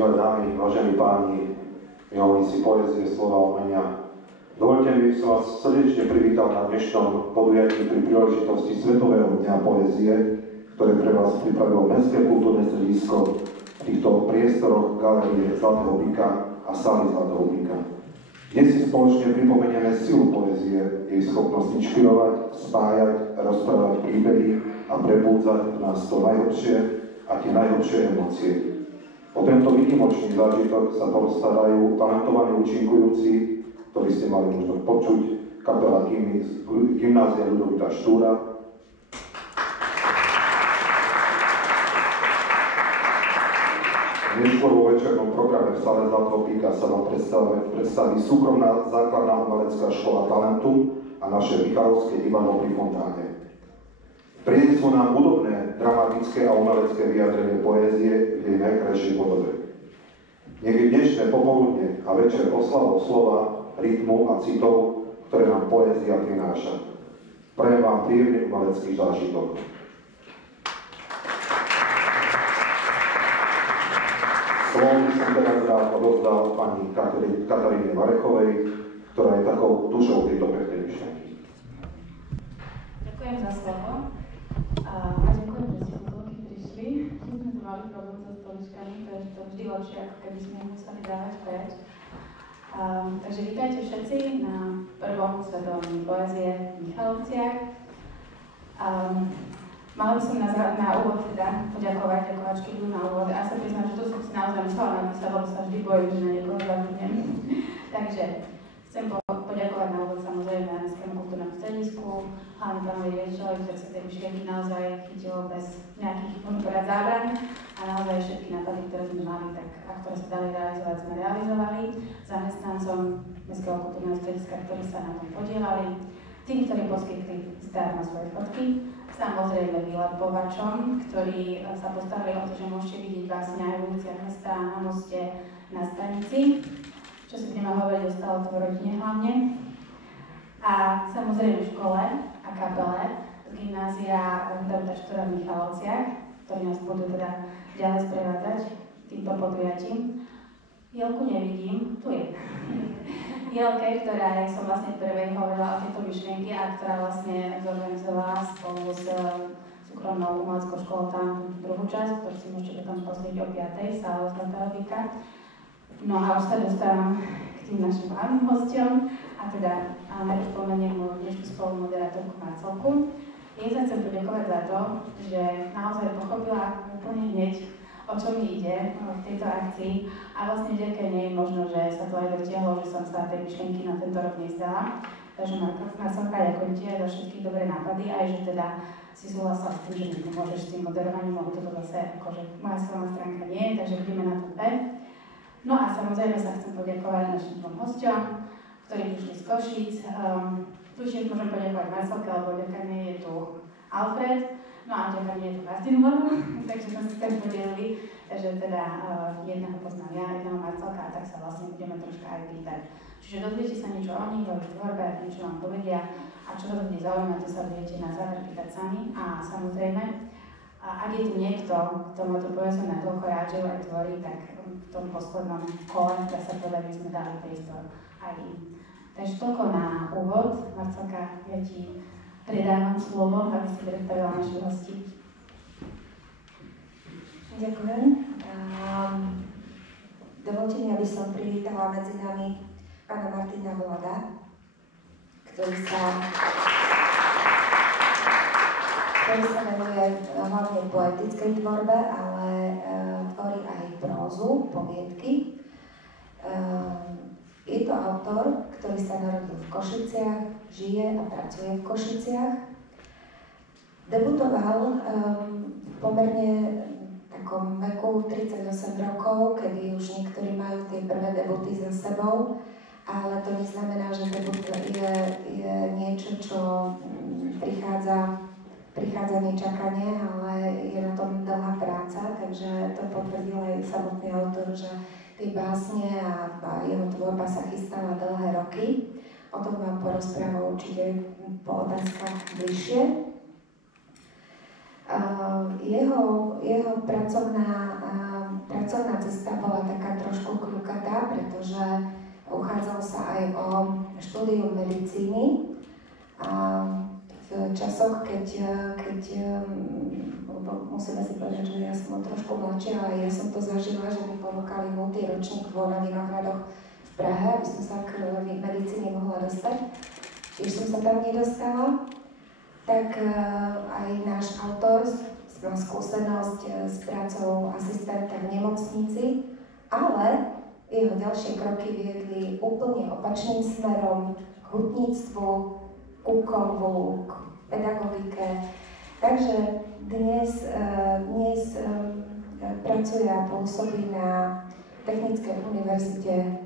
milé dámy, vážení páni, milovníci poézie, slova, umenia. Dovoľte mi, som vás srdečne privítal na dnešnom podujatí pri príležitosti Svetového dňa poézie, ktoré pre vás pripravilo Mestské kultúrne stredisko v týchto priestoroch galérie Zlatého byka a sály Zlatého byka. Dnes si spoločne pripomenieme silu poézie, jej schopnosť inšpirovať, spájať, rozprávať príbehy a prebúdzať v nás to najlepšie a tie najlepšie emócie. O tento výnimočný zážitok sa postarajú talentovaní účinkujúci, ktorí ste mali možnosť počuť, kapela Gymnázia Ľudovita Štúra, neskôr vo večernom programe v sále Zlatého byka sa vám predstaví súkromná základná umelecká škola talentu a naše Michalovské divadlo pri fontáne. Prinesú nám hudobné, dramatické a umelecké vyjadrenie poézie v jej najkrajšej podobe. Nech je dnešné popoludne a večer oslavou slova, rytmu a citov, ktoré nám poézia prináša. Prajem vám príjemný umelecký zážitok. Slovo by som teraz rád odozdal pani Kataríne Varechovej, ktorá je takou dušou tejto peknej myšlienky. Ďakujem za slovo a ďakujem, že ste tu prišli. My sme tu mali problém so stoličkami, takže to vždy lepšie, ako keby sme ich museli dávať preč. Takže vítajte všetci na prvom svetovom dni poézie v Michalovciach. Mala by som na úvod teda poďakovať, ďakovačky budú na úvod. A sa priznám, že to som si naozaj musela napísať, lebo sa vždy bojím, že na niekoho zabudnem. Takže chcem poďakovať na úvod samozrejme Mestskému kultúrnemu stredisku, hlavne pánovi riaditeľovi, ktorý sa tej myšlienky naozaj chytilo bez nejakých zábran a naozaj všetky nápady, ktoré sme mali, tak, a ktoré sa dali realizovať, sme realizovali. Zamestnancom Mestského kultúrneho strediska, ktorí sa na tom podielali, tým, ktorí poskytli zdarma svoje fotky, samozrejme výletbovačom, ktorí sa postarali o to, že môžete vidieť vlastne aj v uliciach mesta, na moste, na stanici, čo si budeme hovoriť o Stalo to v rodine hlavne. A samozrejme v škole a kapele z Gymnázia Ľudovita Štúra v Michalovciach, ktorí nás budú teda ďalej sprevádzať týmto podujatím. Jelku nevidím, tu je. Jelke, ktorá som vlastne prvej hovorila o tejto myšlienky a ktorá vlastne zorganizovala spolu s súkromnou umeleckou školou talentu druhú časť, ktorú si môžete potom pozrieť o 5. sále Zlatého byka. No a už sa dostávam k tým našim hlavným hosťom a teda najprv spomeniem moju dnešnú spolumoderátorku Marcelku. Jej sa chcem poďakovať za to, že naozaj pochopila úplne hneď, o čo mi ide v tejto akcii a vlastne vďaka nej možno, že sa to aj dotiahlo, že som sa tej myšlienky na tento rok nezdala. Takže Marcelka, ďakujem ti aj za všetky dobré nápady, aj že teda si súhlasila s tým, že mi pomôžeš s tým moderovaním, lebo toto zase akože moja silná stránka nie, takže budeme na tom P. No a samozrejme sa chcem poďakovať našim dvom hosťom, ktorí prišli z Košíc. Tu tiež môžem poďakovať Marcelke, lebo vďaka nej je tu Alfred. No a vďaka mne je tu Martinova, takže sme si tak podelili, že teda jedného poznám ja, jedného Marcelka, a tak sa vlastne budeme troška aj pýtať. Čiže dozviete sa niečo o nich, o ich tvorbe, niečo vám povedia a čo vás bude zaujímať, to sa budete na záver pýtať sami. A samozrejme, ak je tu niekto, kto má tú poéziu natoľko rád, že ju aj tvorí, tak v tom poslednom kole, dá sa povedať, by sme dali priestor aj im. Takže toľko na úvod. Marcelka, ja ti predávam slovo, aby si predstavila naši hosti. Ďakujem. Dovolte mi, aby som privítala medzi nami pána Martina Vlada, ktorý sa venuje hlavne poetickej tvorbe, ale tvorí aj prózu, poviedky. Je to autor, ktorý sa narodil v Košiciach, žije a pracuje v Košiciach. Debutoval v pomerne takom veku 38 rokov, kedy už niektorí majú tie prvé debuty za sebou, ale to neznamená, že debut je niečo, čo prichádza nečakane, ale je na tom dlhá práca, takže to potvrdil aj samotný autor, že tie básne a jeho tvorba sa chystala dlhé roky. O tom vám porozprávam určite po otázkach bližšie. Jeho pracovná cesta bola tak pretože uchádzal sa aj o štúdium medicíny a v časoch, keď musíme si povedať, že ja som trošku mladšia, ale ja som to zažila, že mi ponúkali multiročník na Vinohradoch v Prahe, aby som sa k medicíne mohla dostať. Tiež som sa tam nedostala, tak aj náš autor má skúsenosť s prácou asistenta v nemocnici, ale jeho ďalšie kroky viedli úplne opačným smerom k hutníctvu, ku kovu, k pedagogike. Takže dnes pracuje a pôsobí na Technickej univerzite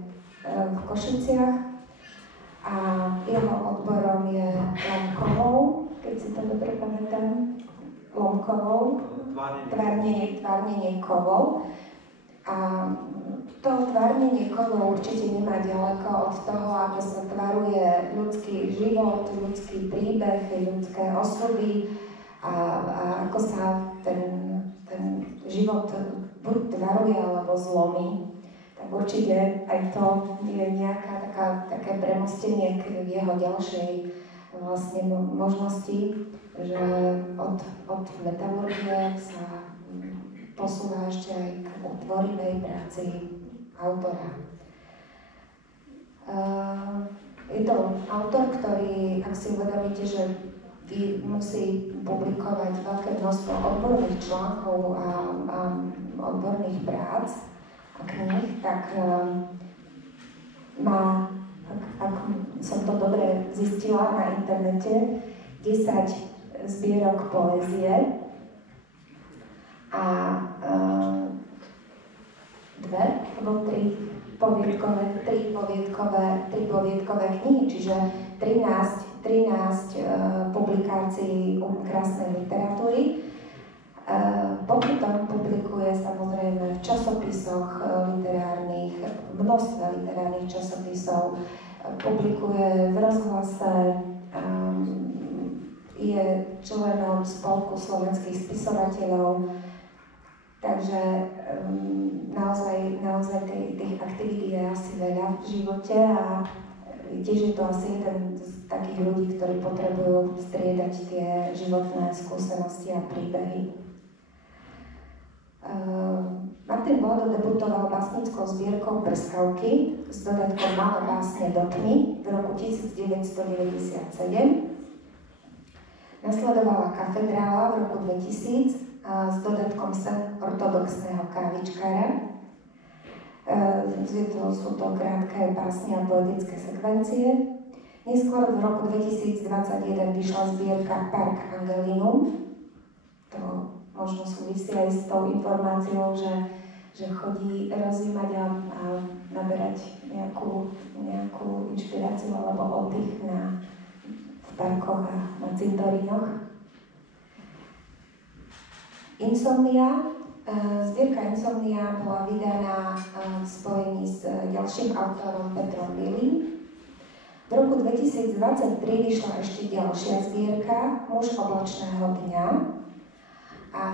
v Košiciach a jeho odborom je lomkovou, keď si to dobre pamätám, lomkovou, tvárnenie kovov. A to tvárnenie kovov určite nemá ďaleko od toho, ako sa tvaruje ľudský život, ľudský príbeh, ľudské osudy a ako sa ten život buď tvaruje alebo zlomí. Tak určite aj to je nejaká také premostenie k jeho ďalšej vlastne možnosti, že od metalurgie sa posúva ešte aj k tvorivej práci autora. Je to autor, ktorý, ak si uvedomíte, že musí publikovať veľké množstvo odborných článkov a odborných prác a kníh, tak má, ak som to dobre zistila na internete, 10 zbierok poézie a 2 alebo 3 poviedkové knihy, čiže 13 publikácií krásnej literatúry. Potom publikuje samozrejme v časopisoch literárnych, množstve literárnych časopisov, publikuje v rozhlase, je členom Spolku slovenských spisovateľov, takže naozaj tých aktivít je asi veľa v živote a tiež je to asi jeden z takých ľudí, ktorí potrebujú striedať tie životné skúsenosti a príbehy. Martin Bodo debutoval básnickou zbierkou Prskavky s dodatkom Malé básne do tmy v roku 1997. Nasledovala Katedrála v roku 2000 s dodatkom Sen ortodoxného kávičkára. Sú to krátke básne a poetické sekvencie. Neskôr v roku 2021 vyšla zbierka Park Angelinum. To možno súvisí aj s tou informáciou, že chodí rozímať a naberať nejakú inšpiráciu alebo oddych v parkoch a na cintorínoch. Insomnia. Zbierka Insomnia bola vydaná v spojení s ďalším autorom Petrom Bilym. V roku 2023 vyšla ešte ďalšia zbierka Muž oblačného dňa a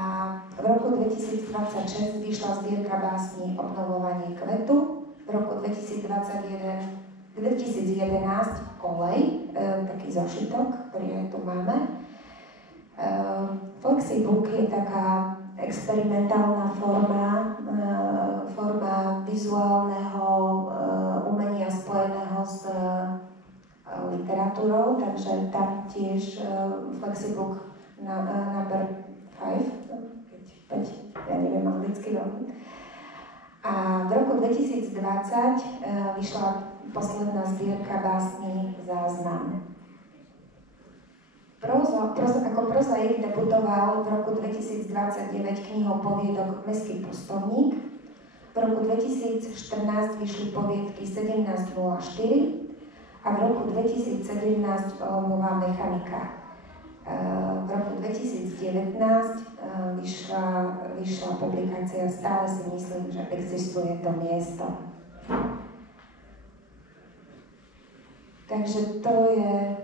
v roku 2026 vyšla zbierka básní Obnovovanie kvetu. V roku 2011 Olej, taký zošitok, ktorý aj tu máme. Flexibook je taká experimentálna forma vizuálneho umenia spojeného s literatúrou, takže tam tiež Flexibook number 5, ja neviem anglicky veľmi. A v roku 2020 vyšla posledná zbierka básní Záznam. Ako prozaik debutoval v roku 2029 knihou poviedok Mestský pustovník. V roku 2014 vyšli poviedky 1704 a v roku 2017 Lomová mechanika. V roku 2019 vyšla publikácia Stále si myslím, že existuje to miesto. Takže to je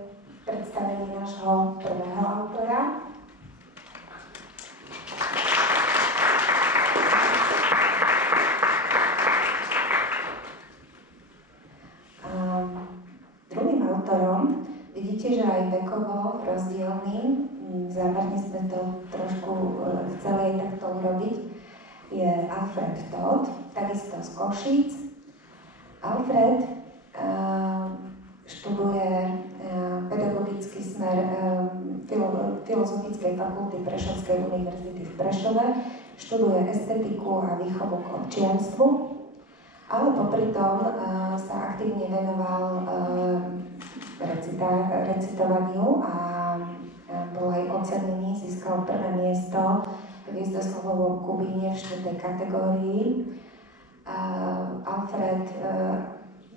predstavenie nášho prvého autora. originálny, zámerne sme to trošku chceli aj takto urobiť, je Alfred Todt, takisto z Košíc. Alfred študuje pedagogický smer Filozofickej fakulty Prešovskej univerzity v Prešove, študuje estetiku a výchovu k občianstvu, ale popri tom sa aktívne venoval recitovaniu a bol aj ocenený, získal prvé miesto v hviezdoslovovom Kubíne v 4. kategórii. Alfred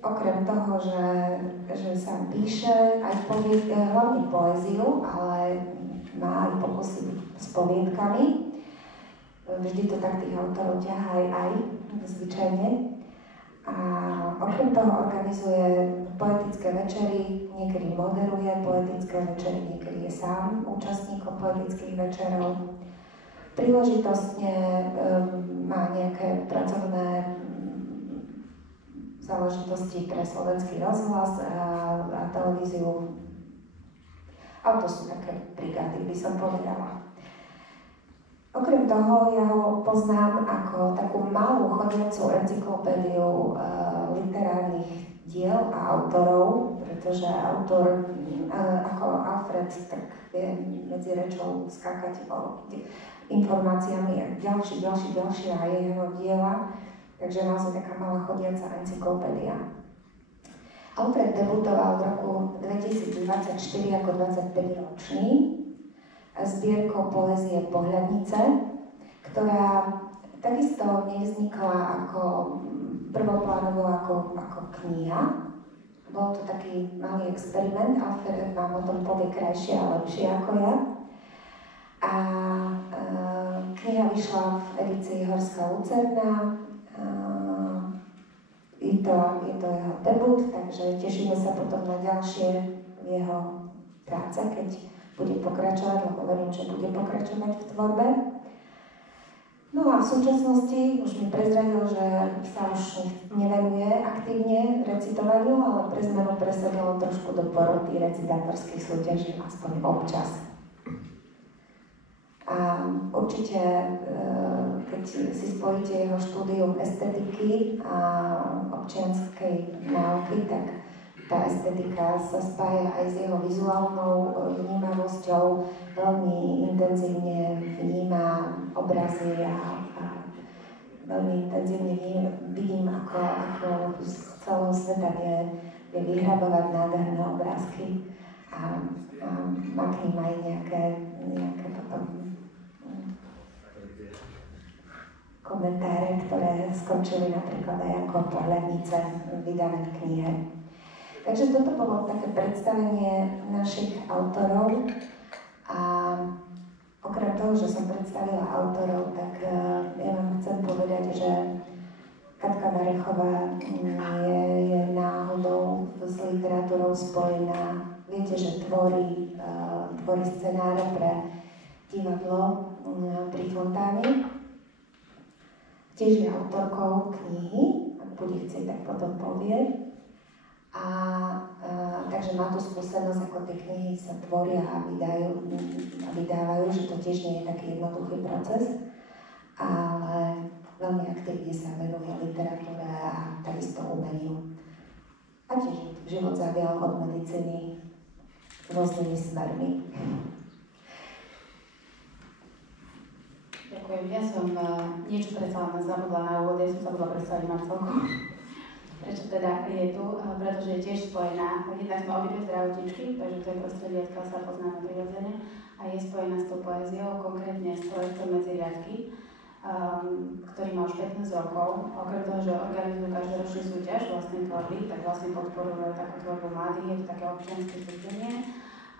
okrem toho, že sa píše aj hlavne poéziu, ale má aj pokusy s poviedkami. Vždy to tak tých autorov ťahá aj zvyčajne. A okrem toho organizuje poetické večery, niekedy moderuje poetické večery, niekedy je sám účastníkom poetických večerov. Príležitostne má nejaké pracovné záležitosti pre Slovenský rozhlas a televíziu. A to sú také brigády, by som povedala. Okrem toho, ja ho poznám ako takú malú chodiacu encyklopédiu literárnych diel a autorov, pretože autor ako Alfred tak vie medzi rečou skákať o informáciami ďalšie a jeho diela. Takže naozaj taká malá chodiaca encyklopédia. Alfred debutoval v roku 2024 ako 25-ročný zbierkou poézie Pohľadnice, ktorá takisto nevznikla ako prvoplánovo ako kniha. Bol to taký malý experiment, Alfred vám o tom povie krajšie a lepšie ako ja. A kniha vyšla v edícii Horská Lucerna. Je to jeho debut, takže tešíme sa potom na ďalšie jeho práce, keď bude pokračovať, lebo verím, že bude pokračovať v tvorbe. No a v súčasnosti už mi prezradil, že sa už nevenuje aktívne recitovaniu, ale pre zmenu presadil trošku do poroty recitátorských súťaží, aspoň občas. A určite, keď si spojíte jeho štúdium estetiky a občianskej náuky, tak tá estetika sa spája aj s jeho vizuálnou vnímavosťou, veľmi intenzívne vníma obrazy a veľmi intenzívne vidím, ako z celého sveta vie vyhrabovať nádherné obrázky a má k ním aj nejaké potom komentáre, ktoré skončili napríklad aj ako Pohľadnice vydané v knihe. Takže toto bolo také predstavenie našich autorov a okrem toho, že som predstavila autorov, tak ja vám chcem povedať, že Katka Varechová je náhodou s literatúrou spojená. Viete, že tvorí scenáre pre divadlo pri Fontáni. Tiež je autorkou knihy, ak bude chcieť, tak potom povie. Takže má tu skúsenosť, ako tie knihy sa tvoria a vydávajú, že to tiež nie je taký jednoduchý proces, ale veľmi aktívne sa venuje literatúre a takisto umeniu. A tiež život zavial od medicíny rôznymi smermi. Ďakujem. Ja som niečo predsa len zabudla na úvod, ja som zabudla predstaviť Marcelku. Prečo teda je tu? Pretože je tiež spojená, jednak sme obidve zdravotničky, takže to je prostredie, odkiaľ sa poznáme prirodzene, a je spojená s tou poéziou, konkrétne s projektom Medzi riadky, ktorý má už 15 rokov. Okrem toho, že organizujú každoročnú súťaž vlastnej tvorby, tak vlastne podporujú takú tvorbu mladých, je to také občianske združenie.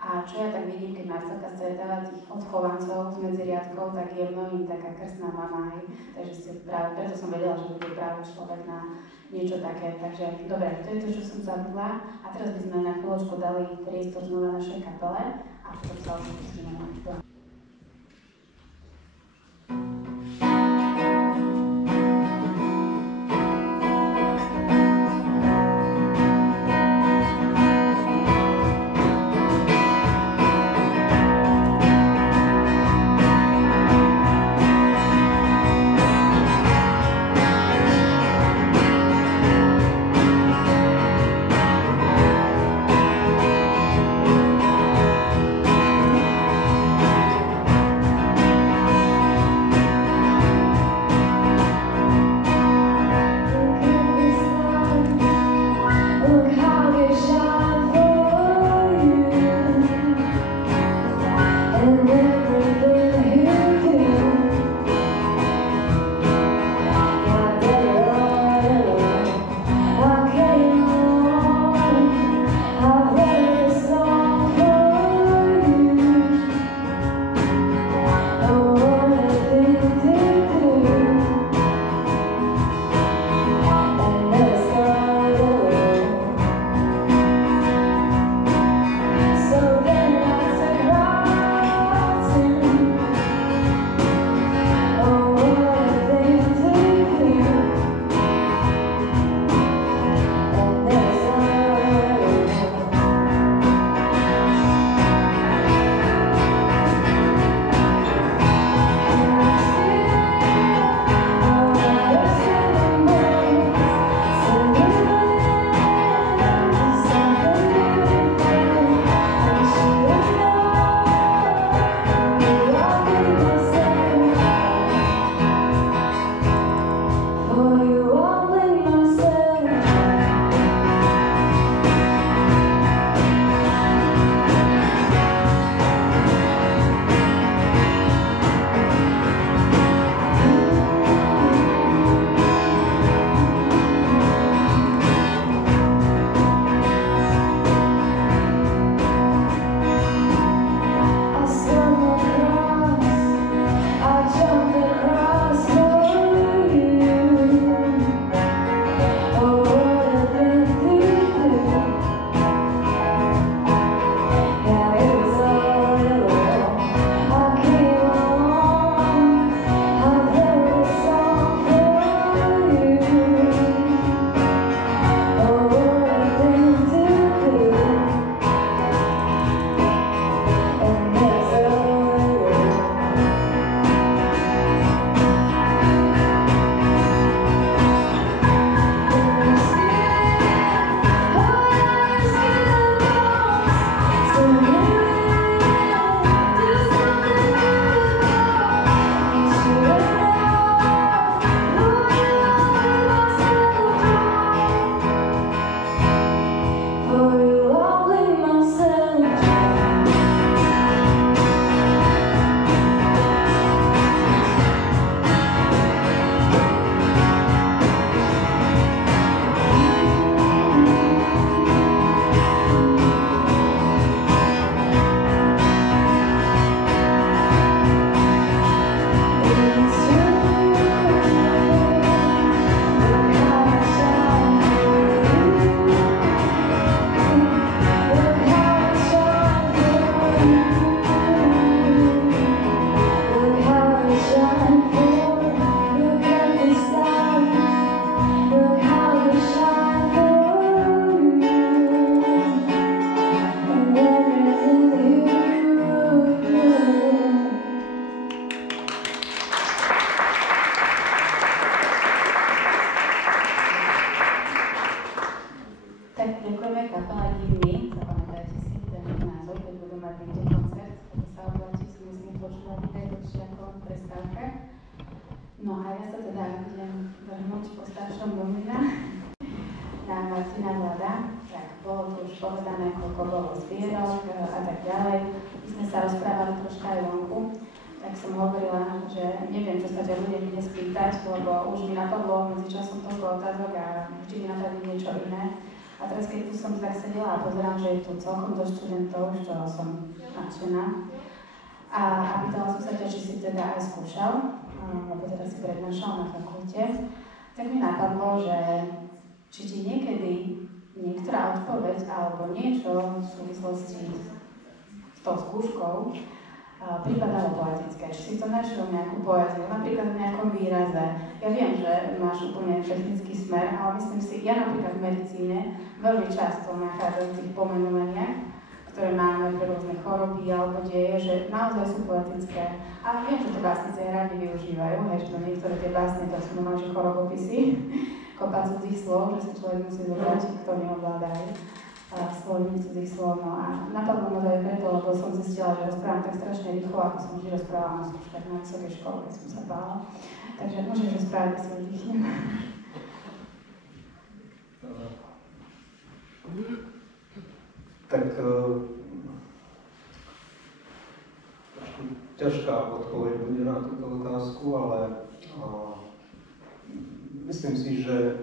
A čo ja tak vidím, keď Marcelka stretáva tých odchovancov z medziriadkov, tak je mnohým taká krstná mama aj. Takže preto som vedela, že bude práve človek na niečo také. Takže dobre, to je to, čo som zabudla. A teraz by sme na chvíľočku dali priestor znova našej kapele a potom sa už pustíme na prednášam do Mlyna na Martina Vlada, tak bolo tu už povedané, koľko bolo zbierok a tak ďalej. My sme sa rozprávali troška aj vonku, tak som hovorila, že neviem, čo sa ťa ľudia bude spýtať, lebo už mi napadlo medzičasom toľko otázok a vždy mi napadne niečo iné. A teraz, keď tu som tak sedela a pozerám, že je tu celkom dosť študentov, z čoho som nadšená. A pýtala som sa ťa, či si teda aj skúšal, lebo teda si prednášal na fakulte, tak mi napadlo, že či ti niekedy niektorá odpoveď alebo niečo v súvislosti s tou skúškou pripadalo poetické. Či si to našiel nejakú poéziu, napríklad v nejakom výraze. Ja viem, že máš úplne technický smer, ale myslím si, ja napríklad v medicíne veľmi často nachádzam v tých pomenovaniach, ktoré máme pre rôzne choroby alebo deje, že naozaj sú poetické. A viem, že to básnice radi využívajú, že to niektoré tie básne, to sú normálne chorobopisy, kopa cudzích slov, že si človek musí zobrať, kto neovládajú svojimi cudzích slov. No a napadlo ma to aj preto, lebo som zistila, že rozprávam tak strašne rýchlo, ako som vždy rozprávala na skúškach na vysokej škole, keď som sa bála. Takže môžeš rozprávať, keď sa oddychnem. Tak ťažká odpoveď bude na túto otázku, ale myslím si, že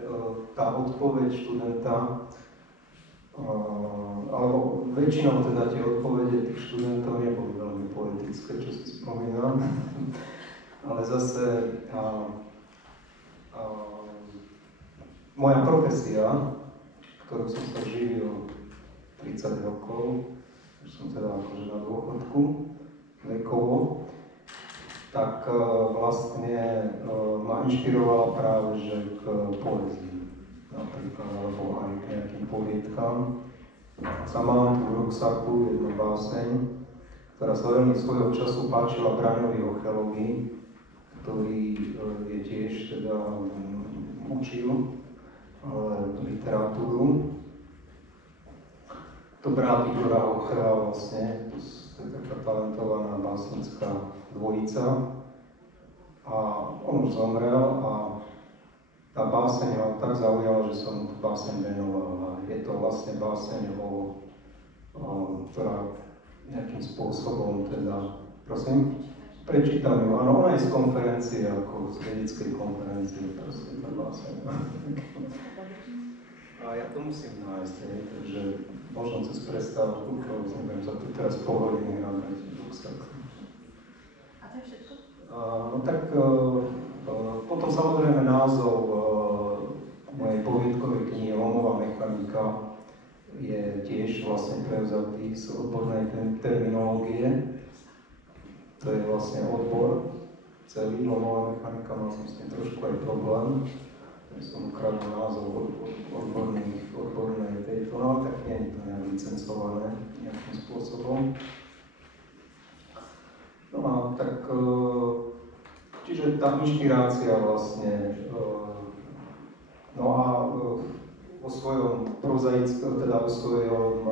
tá odpoveď študenta, alebo väčšinou teda tie odpovede tých študentov neboli veľmi poetické, čo si spomínam, ale zase moja profesia, ktorú som sa živil 30 rokov, už som teda akože na dôchodku vekovo, tak vlastne ma inšpirovala práve že k poézii, napríklad, alebo aj k nejakým poviedkám. Sa mám tu v ruksaku jednu báseň, ktorá sa veľmi svojho času páčila Braňovi Ochelovi, ktorý je tiež teda učil literatúru. To brat Igora Ochela vlastne, to je taká talentovaná básnická dvojica. A on už zomrel a tá báseň ma tak zaujala, že som mu tú báseň venoval. Je to vlastne báseň, ktorá nejakým spôsobom teda, prosím, prečítam ju. Áno, ona je z konferencie, ako z vedeckej konferencie, proste tá báseň. A ja to musím nájsť, takže možno cez prestávku, nebudem sa tu teraz po hodine hrať v ruksaku. A to je všetko? No tak potom samozrejme názov mojej poviedkovej knihy Lomová mechanika je tiež vlastne prevzatý z odbornej terminológie. To je vlastne odbor celý, Lomová mechanika, mal som s tým trošku aj problém. Som ukradol názov odbornej tejto, no tak nie je to nejak licencované nejakým spôsobom. No a tak, čiže tá inšpirácia vlastne, no a vo svojom prozaickom, teda vo svojom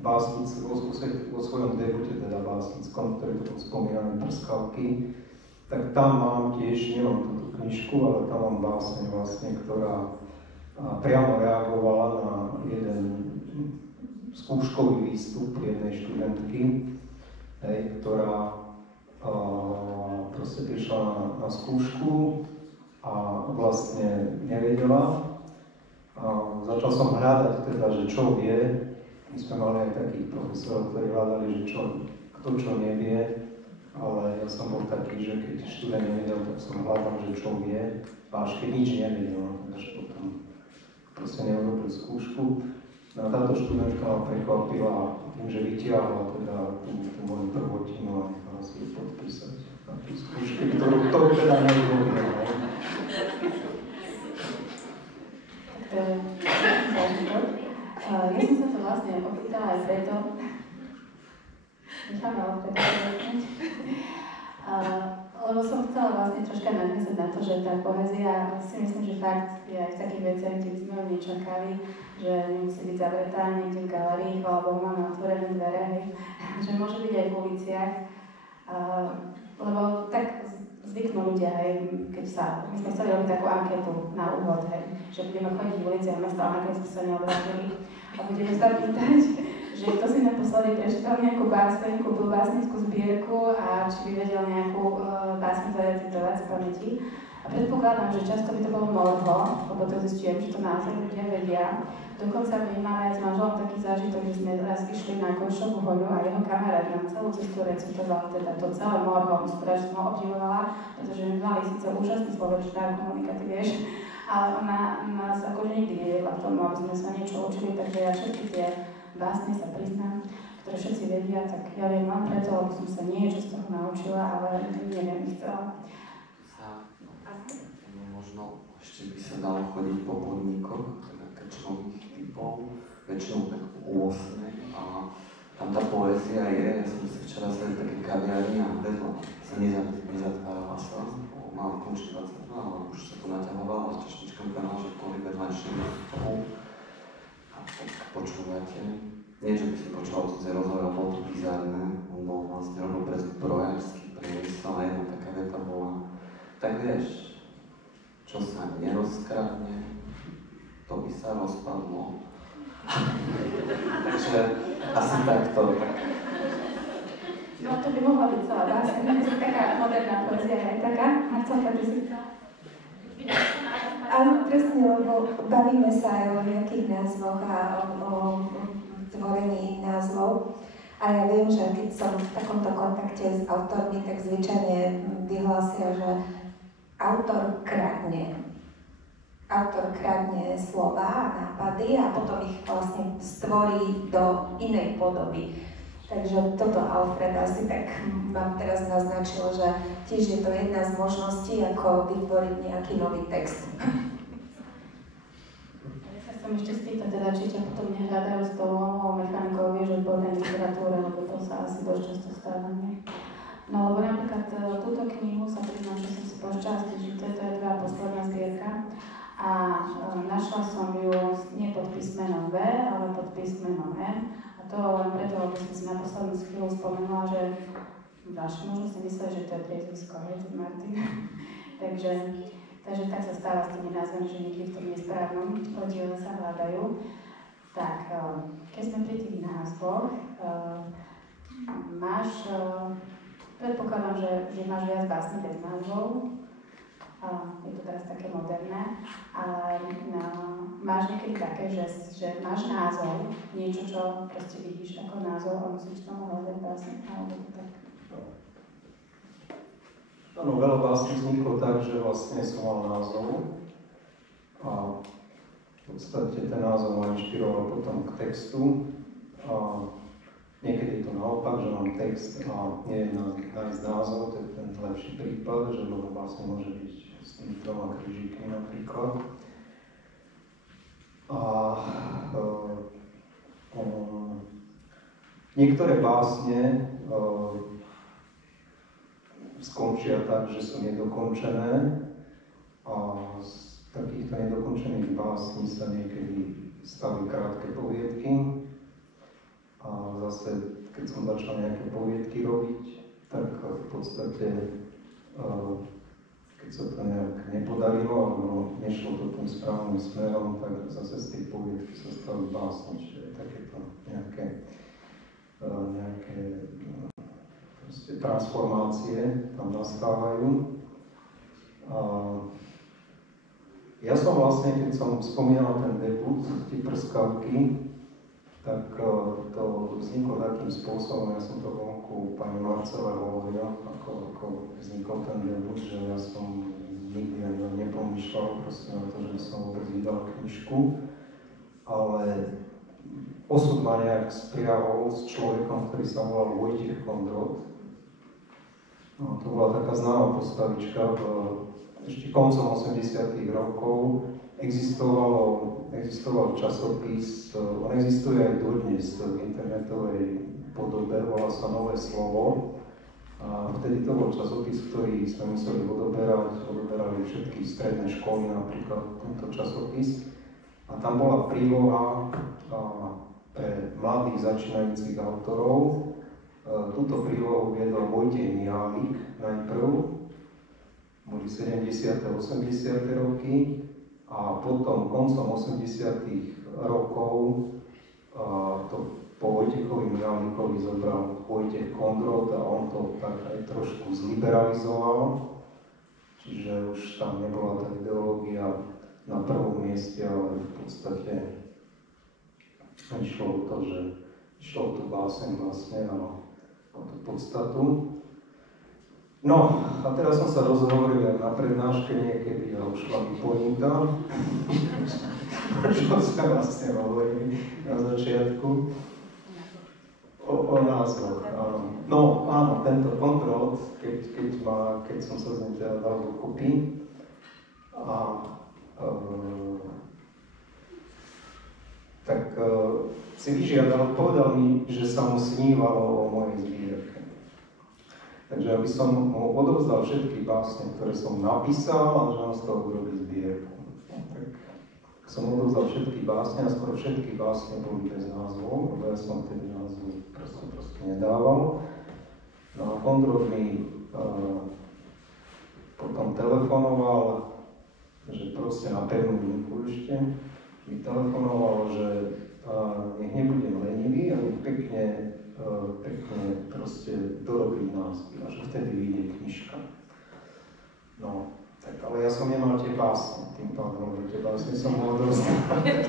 vo svojom debute, teda básnickom, ktorý tu spomíname Prskavky, tak tam mám tiež, nemám túto knižku, ale tam mám báseň vlastne, ktorá priamo reagovala na jeden skúškový výstup jednej študentky, ktorá proste prišla na skúšku a vlastne nevedela. Začal som hľadať teda, že čo vie. My sme mali aj takých profesorov, ktorí hľadali, že kto čo nevie, ale ja som bol taký, že keď študent nevedel, tak som hľadal, že čo vie, a až keď nič nevedel, takže potom proste neurobil skúšku. No a táto študentka ma prekvapila tým, že vytiahla teda tú moju prvotinu a nechala si ju podpísať na tú skúšku, ktorú to teda neurobil. Ja som sa to vlastne opýtala aj preto, lebo som chcela vlastne troška nadviazať na to, že tá poézia, si myslím, že fakt je aj v takých veciach, kde by sme ho nečakali, že nemusí byť zavretá niekde v galérii, alebo máme otvorené dvere, že môže byť aj v uliciach, lebo tak z zvyknú ľudia, hej, keď sa, my sme chceli robiť takú anketu na úvod, hej, že budeme chodiť v ulici a mesta, ale nakoniec sme sa neobrátili a budeme sa pýtať, že kto si naposledy prečítal nejakú báseň, kúpil básnickú zbierku a či by vedel nejakú báseň zarecitovať z pamäti. A predpokladám, že často by to bolo Morho, lebo to zistujem, že to naozaj ľudia vedia. Dokonca my máme aj s manželom taký zážitok, že sme raz išli na Košovú hoľu a jeho kamarát nám celú cestu recitoval, teda to celé Morho, ktorá som ho obdivovala, pretože my mali síce úžasný slovenčný komunikáty, vieš, ale ona nás akože nikdy neviedla v tom, aby sme sa niečo učili, takže ja všetky tie básne sa priznám, ktoré všetci vedia, tak ja viem len preto, lebo som sa niečo z toho naučila, ale neviem ich celá. Možno ešte by sa dalo chodiť po podnikoch, teda krčmových typov, väčšinou tak 8 a tam tá poézia je, ja som si včera sedel v takej kaviarni a vedľa sa nezatvárala sa, mal končí 22, ale už sa to naťahovalo a čašnička mi povedala, že kvôli vedľajším toho a tak počúvate. Nie, že by si počúval cudzie rozhovor, ale bolo to bizárne, on bol vlastne robil pre zbrojársky priemysel a jedna taká veta bola, tak vieš, čo sa nerozkradne, to by sa rozpadlo. Takže asi takto. No to by mohla byť celá báseň, taká moderná poézia je taká. Marcelka, ty si chcela? Áno, presne, lebo bavíme sa aj o nejakých názvoch a o tvorení názvov. A ja viem, že keď som v takomto kontakte s autormi, tak zvyčajne vyhlásia, že autor kradne slova a nápady a potom ich vlastne stvorí do inej podoby. Takže toto Alfred asi tak vám teraz naznačil, že tiež je to jedna z možností, ako vytvoriť nejaký nový text. Ja sa chcem ešte spýtať, teda, či ťa potom nehľadajú s tou lomovou mechanikou, vieš, odbornej literatúre, lebo to sa asi dosť často stáva, nie? No, lebo napríklad túto knihu sa priznám, že som si počala že to je tvoja posledná zbierka a našla som ju nie pod písmenom V, ale pod písmenom M. A to len preto, lebo som si na poslednú chvíľu spomenula, že vaši možno si mysleli, že to je priezvisko, hej, Martin. takže tak sa stáva s tými názvami, že niekde v tom nesprávnom oddiele sa hľadajú. Tak, keď sme pri tých názvoch, predpokladám, že máš viac básní bez názvov. Je to teraz také moderné, ale máš niekedy také, že máš názov, niečo, čo proste vidíš ako názov a musíš tomu hľadať básne, alebo tak. Áno, veľa básní vzniklo tak, že vlastne som mal názov a v podstate ten názov ma inšpiroval potom k textu. A niekedy je to naopak, že mám text a neviem nájsť názov, to je ten lepší prípad, že veľa básne môže byť s tými 2 krížikmi napríklad. A niektoré básne skončia tak, že sú nedokončené a z takýchto nedokončených básní sa niekedy stali krátke poviedky. A zase, keď som začal nejaké poviedky robiť, tak v podstate, keď sa to nejak nepodarilo, alebo nešlo to tým správnym smerom, tak zase z tej poviedky sa stali básne, čiže takéto nejaké transformácie tam nastávajú. Ja som vlastne, keď som spomínal ten debut, tie prskavky, tak to vzniklo takým spôsobom, ja som to vonku pani Marcele hovoril, ako vznikol ten debut, že ja som nikdy nepomýšľal proste na to, že som vôbec vydal knižku, ale osud ma nejak spriahol s človekom, ktorý sa volal Vojtech Kondrot. No, to bola taká známa postavička, ešte koncom 80. rokov existoval časopis, on existuje aj dodnes v internetovej podobe, volá sa Nové slovo. A vtedy to bol časopis, ktorý sme museli odoberali všetky stredné školy, napríklad tento časopis. A tam bola príloha pre mladých začínajúcich autorov. Túto prílohu viedol Vojtech Mihálik najprv boli 70. a 80. roky a potom koncom 80. rokov to po Vojtechovi Mihalníkovi zobral Vojtech Kondrot a on to tak aj trošku zliberalizoval. Čiže už tam nebola tá ideológia na prvom mieste, ale v podstate išlo o to, že išlo o tú báseň vlastne a o tú podstatu. No, a teraz som sa rozhovoril aj na prednáške niekedy a ušla mi pointa, čo sme vlastne hovorili na začiatku. O názvoch, áno. No áno, tento Kondrot, keď som sa s ním teda dal dokopy tak si vyžiadal, povedal mi, že sa mu snívalo o mojej zbierke. Takže aby som mu odovzdal všetky básne, ktoré som napísal a že on z toho urobí zbierku. Tak som odovzdal všetky básne a skoro všetky básne boli bez názvov, lebo ja som ten názov proste nedával. No a Kondrot mi potom telefonoval, že proste na pevnú linku ešte, mi telefonoval, že nech nebudem lenivý a nech pekne proste dorobí názvy a že vtedy vyjde knižka. No, tak ale ja som nemal tie básne, tým pádom, že tie básne som mohol dostať.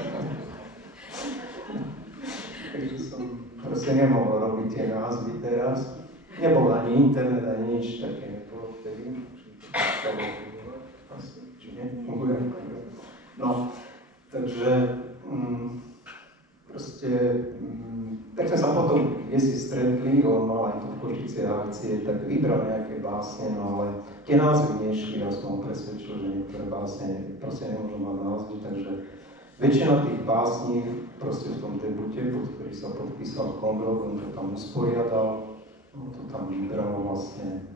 Takže som proste nemohol robiť tie názvy teraz. Nebol ani internet, ani nič také nebolo vtedy. Či nefunguje? No, takže tak sme sa potom si stretli, on mal aj tu v Košici akcie, tak vybral nejaké básne, no ale tie názvy nešli, ja som ho presvedčil, že niektoré básne proste nemôžu mať názvy, takže väčšina tých básní proste v tom debute, pod ktorý sa podpísal Kondrot, on to tam usporiadal, on to tam vybral vlastne,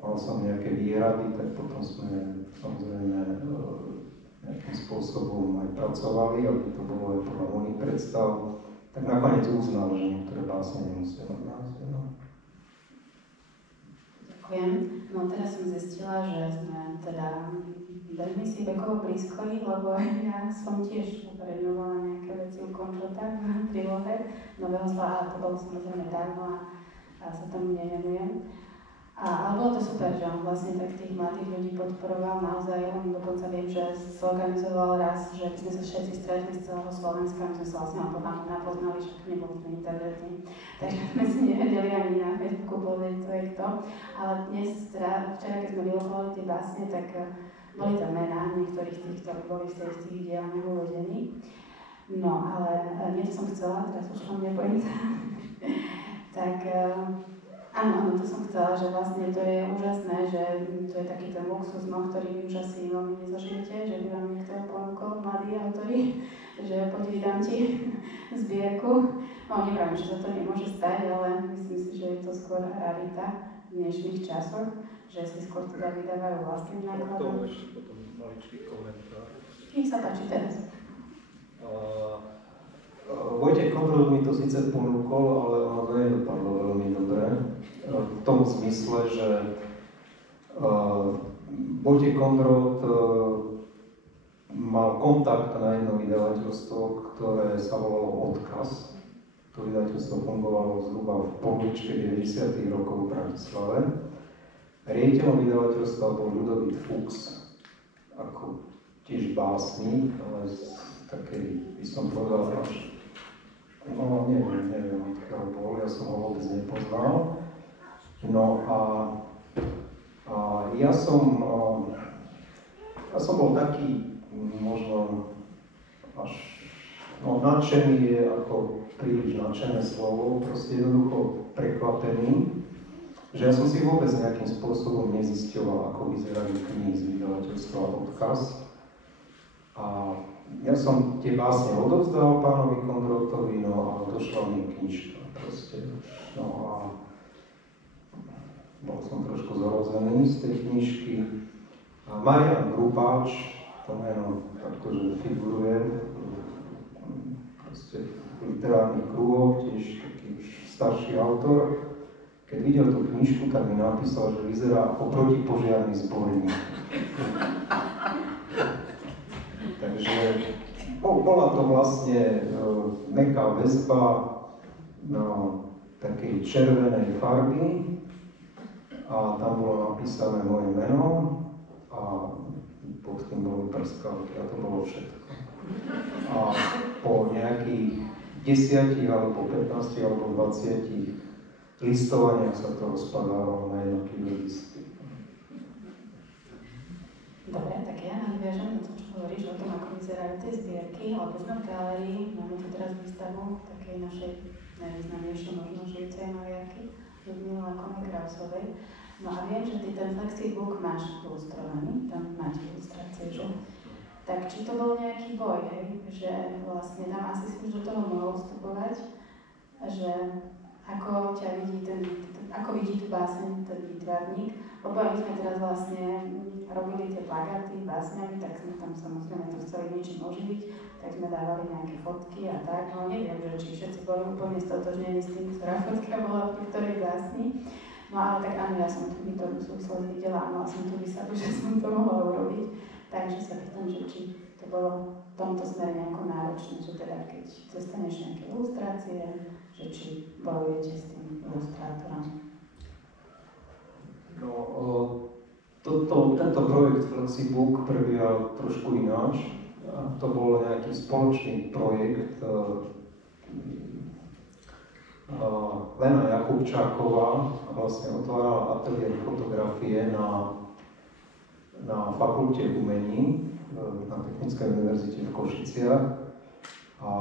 mal som nejaké výhrady, tak potom sme samozrejme nejakým spôsobom aj pracovali, aby to bolo aj podľa mojich predstav, tak nakoniec uznal, že niektoré básne nemusia mať názvy. No. Ďakujem. No teraz som zistila, že sme teda veľmi si vekovo blízko, lebo ja som tiež uverejňovala nejaké veci u Kondrota v prílohe nového zla, ale to bolo samozrejme dávno a sa tomu nevenujem. Ale bolo to super, že on vlastne tak tých mladých ľudí podporoval naozaj. On dokonca viem, že zorganizoval raz, že by sme sa všetci stretli z celého Slovenska, my sme sa vlastne napoznali, že neboli sme internetní. Takže sme si nevedeli ani na Facebooku pozrieť, to je kto. Ale dnes, včera, keď sme vylopovali tie básne, tak boli tam mená niektorých tých, ktorí boli v tých dielniach uvedení. No, ale nie to som chcela, teraz už mne pointa. Tak áno, to som chcela, že vlastne to je úžasné, že to je taký ten luxus, ktorý vy už asi veľmi nezažijete, že by vám niekto ponúkol, mladí autori, že poď vydám ti zbierku. No, neviem, že sa to nemôže stať, ale myslím si, že je to skôr rarita v dnešných časoch, že si skôr teda vydávajú vlastným nákladom. K tomu ešte potom maličký komentár. Nech sa páči teraz. Vojtech Kondrot mi to síce ponúkol, ale ono to nedopadlo veľmi dobre. V tom zmysle, že Vojtech Kondrot mal kontakt na jedno vydavateľstvo, ktoré sa volalo Odkaz. To vydavateľstvo fungovalo zhruba v polovičke 90. rokov v Bratislave. Riaditeľom vydavateľstva bol Ľudovít Fuchs, ako tiež básnik, ale z takej, by som povedal, no neviem, odkiaľ bol, ja som ho vôbec nepoznal. No a ja som bol taký, možno až, nadšený je ako príliš nadšené slovo, proste jednoducho prekvapený, že ja som si vôbec nejakým spôsobom nezisťoval, ako vyzerajú knihy z vydavateľstva Odkaz. A ja som tie básne odovzdal pánovi Kondrotovi, no a došla mi knižka proste. No a bol som trošku zorozený z tej knižky. A Marián Grupáč, to meno akože figuruje proste v literárnych kruhoch, tiež taký už starší autor. keď videl tú knižku, tak mi napísal, že vyzerá ako protipožiarny zborník. Takže bola to vlastne mäkká väzba takej červenej farby a tam bolo napísané moje meno a pod tým boli prskavky a to bolo všetko. A po nejakých 10 alebo 15 alebo 20 listovaniach sa to rozpadalo na jednotlivé listy. Dobre, tak ja nadviažem na to, čo hovoríš o tom, ako vyzerajú tie zbierky, lebo sme v galérii, máme tu teraz výstavu takej našej najvýznamnejšej možno žijúcej maliarky, Ľudmily Lakomej-Krausovej. No a viem, že ty ten Flexibook máš ilustrovaný, tam máte ilustrácie, že? Tak či to bol nejaký boj, hej? Že vlastne tam asi si už do toho mohol vstupovať, že ako ťa vidí ako vidí tú báseň ten výtvarník, lebo my sme teraz vlastne robili tie plagáty básňami, tak sme tam samozrejme to chceli niečím oživiť, tak sme dávali nejaké fotky a tak, no neviem, že či všetci boli úplne stotožnení s tým, ktorá fotka bola pri ktorej básni. No ale tak áno, ja som tú výtvarnú súvislosť videla, mala som tú výsadu, že som to mohla urobiť, takže sa pýtam, že či to bolo v tomto smere nejako náročné, že teda keď dostaneš nejaké ilustrácie, že či bojujete s tým ilustrátorom. No, tento projekt Flexibook prebiehal trošku ináč. To bol nejaký spoločný projekt Lena Jakubčáková vlastne otvárala ateliér fotografie na fakulte umení na Technickej univerzite v Košiciach a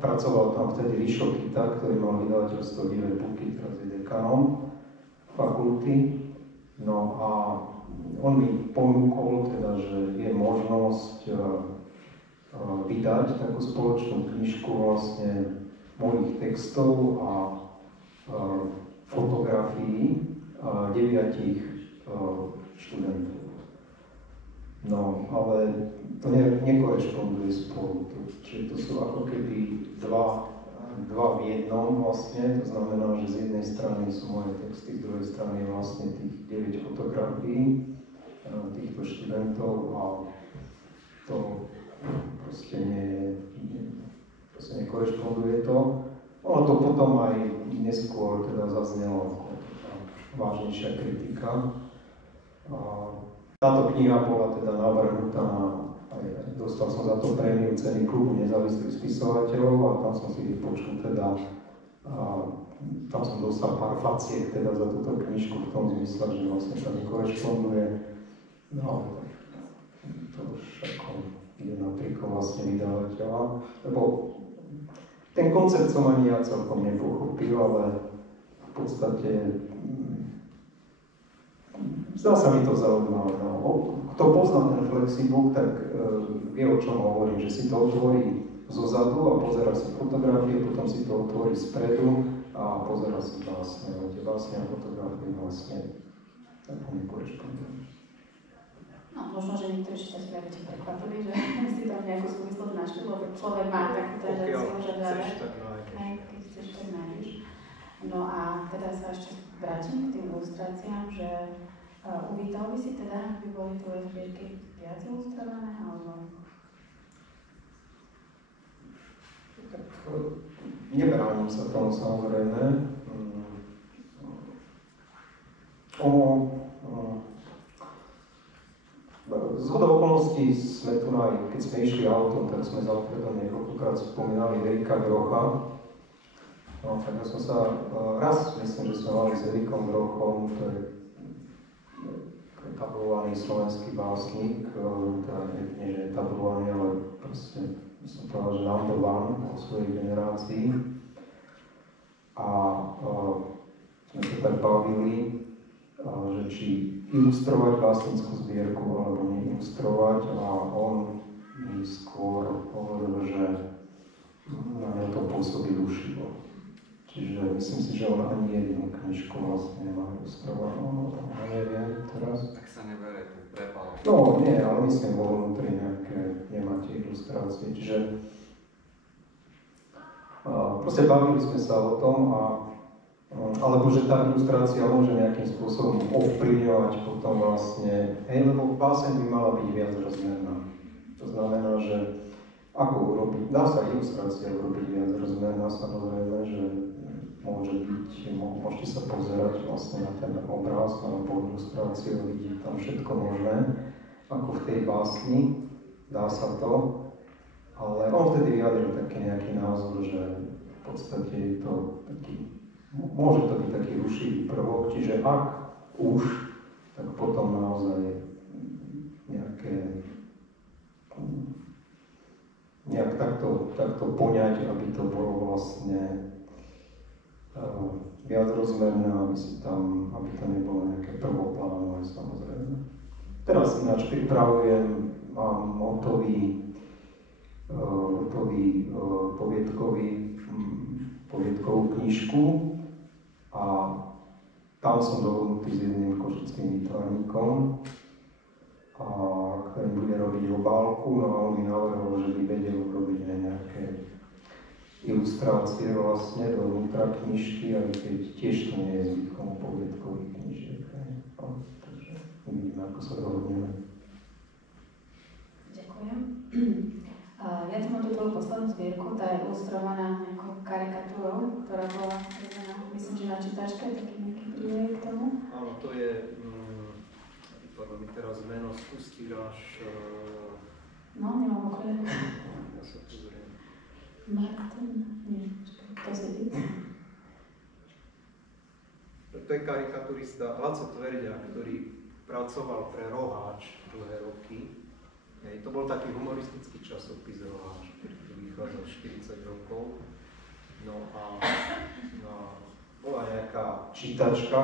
pracoval tam vtedy Rišo Kita, ktorý mal vydavateľstvo Divé Buky, teraz je dekanom fakulty. No a on mi ponúkol teda, že je možnosť vydať takú spoločnú knižku vlastne mojich textov a fotografií 9 študentov. No, ale to nekorešponduje spolu. Čiže to sú ako keby dva v jednom vlastne. To znamená, že z jednej strany sú moje texty, z druhej strany je vlastne tých 9 fotografií týchto študentov a to proste nekorešponduje to. Ono to potom aj neskôr teda zaznelo ako vážnejšia kritika. Táto kniha bola teda navrhnutá dostal som za to prémiu ceny klubu nezávislých spisovateľov a tam som si vypočul teda, tam som dostal pár faciek teda za túto knižku v tom zmysle, že vlastne to nekorešponduje. No, to už ako ide na triko vlastne vydavateľa, lebo ten koncept som ani ja celkom nepochopil, ale v podstate zdá sa mi to zaujímavé. No. Kto pozná ten Flexibook, tak vie, o čom hovorím, že si to otvorí zozadu a pozerá si fotografie, potom si to otvorí spredu a pozerá si vlastne, tie vlastne fotografie vlastne tak nekorešpondujú. No, možno, že niektorí čitatelia by ťa prekvapili, že si tam nejakú súvislosť našli, lebo človek má takú tendenciu, že keď chceš, tak nájdeš. No a teda sa ešte vrátim k tým ilustráciám, že uvítal by si teda, aby boli tvoje zbierky viac ilustrované, alebo? Tak nebránim sa tomu samozrejme. Zhodou okolností sme tu, keď sme išli autom, tak sme za obchodom niekoľkokrát spomínali Erika Grocha. No, tak ja som sa raz, myslím, že sme mali s Erikom Grochom, to je etablovaný slovenský básnik, teda nie že etablovaný, ale proste som povedal, že number one vo svojej generácii. A sme sa tak bavili, že či ilustrovať básnickú zbierku alebo neilustrovať, a on mi skôr hovoril, že na mňa to pôsobí dušivo. Čiže myslím si, že on ani jednu knižku vlastne nemá ilustrovanú, no neviem teraz. Tak sa nebere ten prepal. No nie, ale myslím, vo vnútri nejaké nemáte ilustrácie, čiže proste bavili sme sa o tom a alebo že tá ilustrácia môže nejakým spôsobom ovplyvňovať potom vlastne, lebo báseň by mala byť viac rozmerná. To znamená, že ako urobiť, dá sa ilustrácia urobiť viac rozmerná, samozrejme, že môže byť, môžete sa pozerať vlastne na ten obraz alebo ilustráciu, vidieť tam všetko možné, ako v tej básni, dá sa to, ale on vtedy vyjadril taký nejaký názor, že v podstate je to taký, môže to byť taký rušivý prvok, čiže ak už, tak potom naozaj nejak takto poňať, aby to bolo vlastne viac rozmerné, aby to nebolo nejaké prvoplánové, samozrejme. Teraz ináč pripravujem, mám poviedkovú knižku a tam som dohodnutý s jedným košickým výtvarníkom, ktorý bude robiť obálku, no a on mi navrhol, že by vedel robiť aj nejaké ilustrácie vlastne dovnútra knižky, aj keď tiež to nie je zvykom poviedkových knižiek. No, takže uvidíme, ako sa dohodneme. Ďakujem. Ja tu mám tú tvoju poslednú zbierku, tá je ilustrovaná nejakou karikatúrou, ktorá bola robená, myslím, že na čítačke, taký nejaký príbeh k tomu. Áno, to je, vypadlo mi teraz meno, spustíš. No, nemám okolo. Ja sa pozriem. Martin? Nie, to si ty? To je karikaturista Laco Tverďa, ktorý pracoval pre Roháč dlhé roky. To bol taký humoristický časopis Roháč, ktorý tu vychádzal 40 rokov. No a bola nejaká čítačka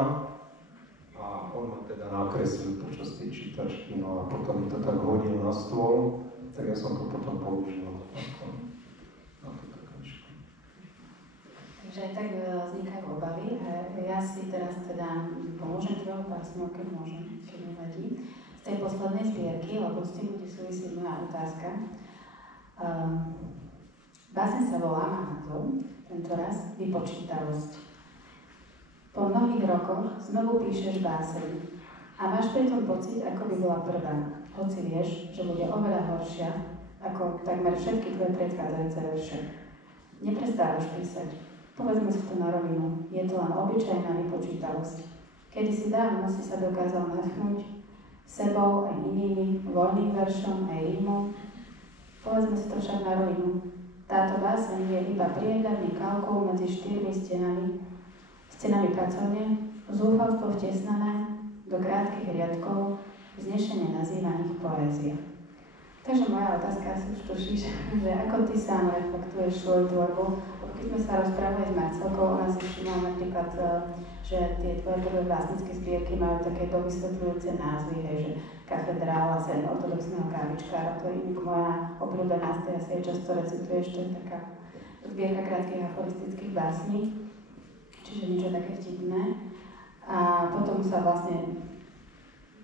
a on ma teda nakreslil počas tej čítačky, no a potom mi to tak hodil na stôl, tak ja som to potom použil na túto knižku. Takže aj tak vznikajú obavy a ja si teraz teda pomôžem tvojou básňou, keď môžem, keď nevadí. Z tej poslednej zbierky, lebo s tým bude súvisieť moja otázka. Báseň sa volá, má názov, tento raz Vypočítalosť. Po mnohých rokoch znovu píšeš báseň a máš pri tom pocit, ako by bola prvá, hoci vieš, že bude oveľa horšia ako takmer všetky tvoje predchádzajúce verše. Neprestávaš písať. Povedzme si to na rovinu, je to len obyčajná vypočítalosť. Kedysi dávno si sa dokázal nadchnúť sebou aj inými, voľným veršom aj rímom. Povedzme si to však na rovinu. Táto báseň je iba priehľadný kalkou medzi 4 stenami pracovne, zúfalstvo vtesnané do krátkych riadkov, vznešene nazývaných poézia. Takže moja otázka, si už tušíš, že ako ty sám reflektuješ svoju tvorbu. Keď sme sa rozprávali s Marcelkou, ona si všimla napríklad, že tie tvoje prvé básnické zbierky majú také dovysvetľujúce názvy, hej, že Katedrála, sen ortodoxného kávičkára, to je moja obľúbená, z tej asi aj často recituješ, to je taká zbierka krátkych aforistických básní, čiže niečo také vtipné. A potom sa vlastne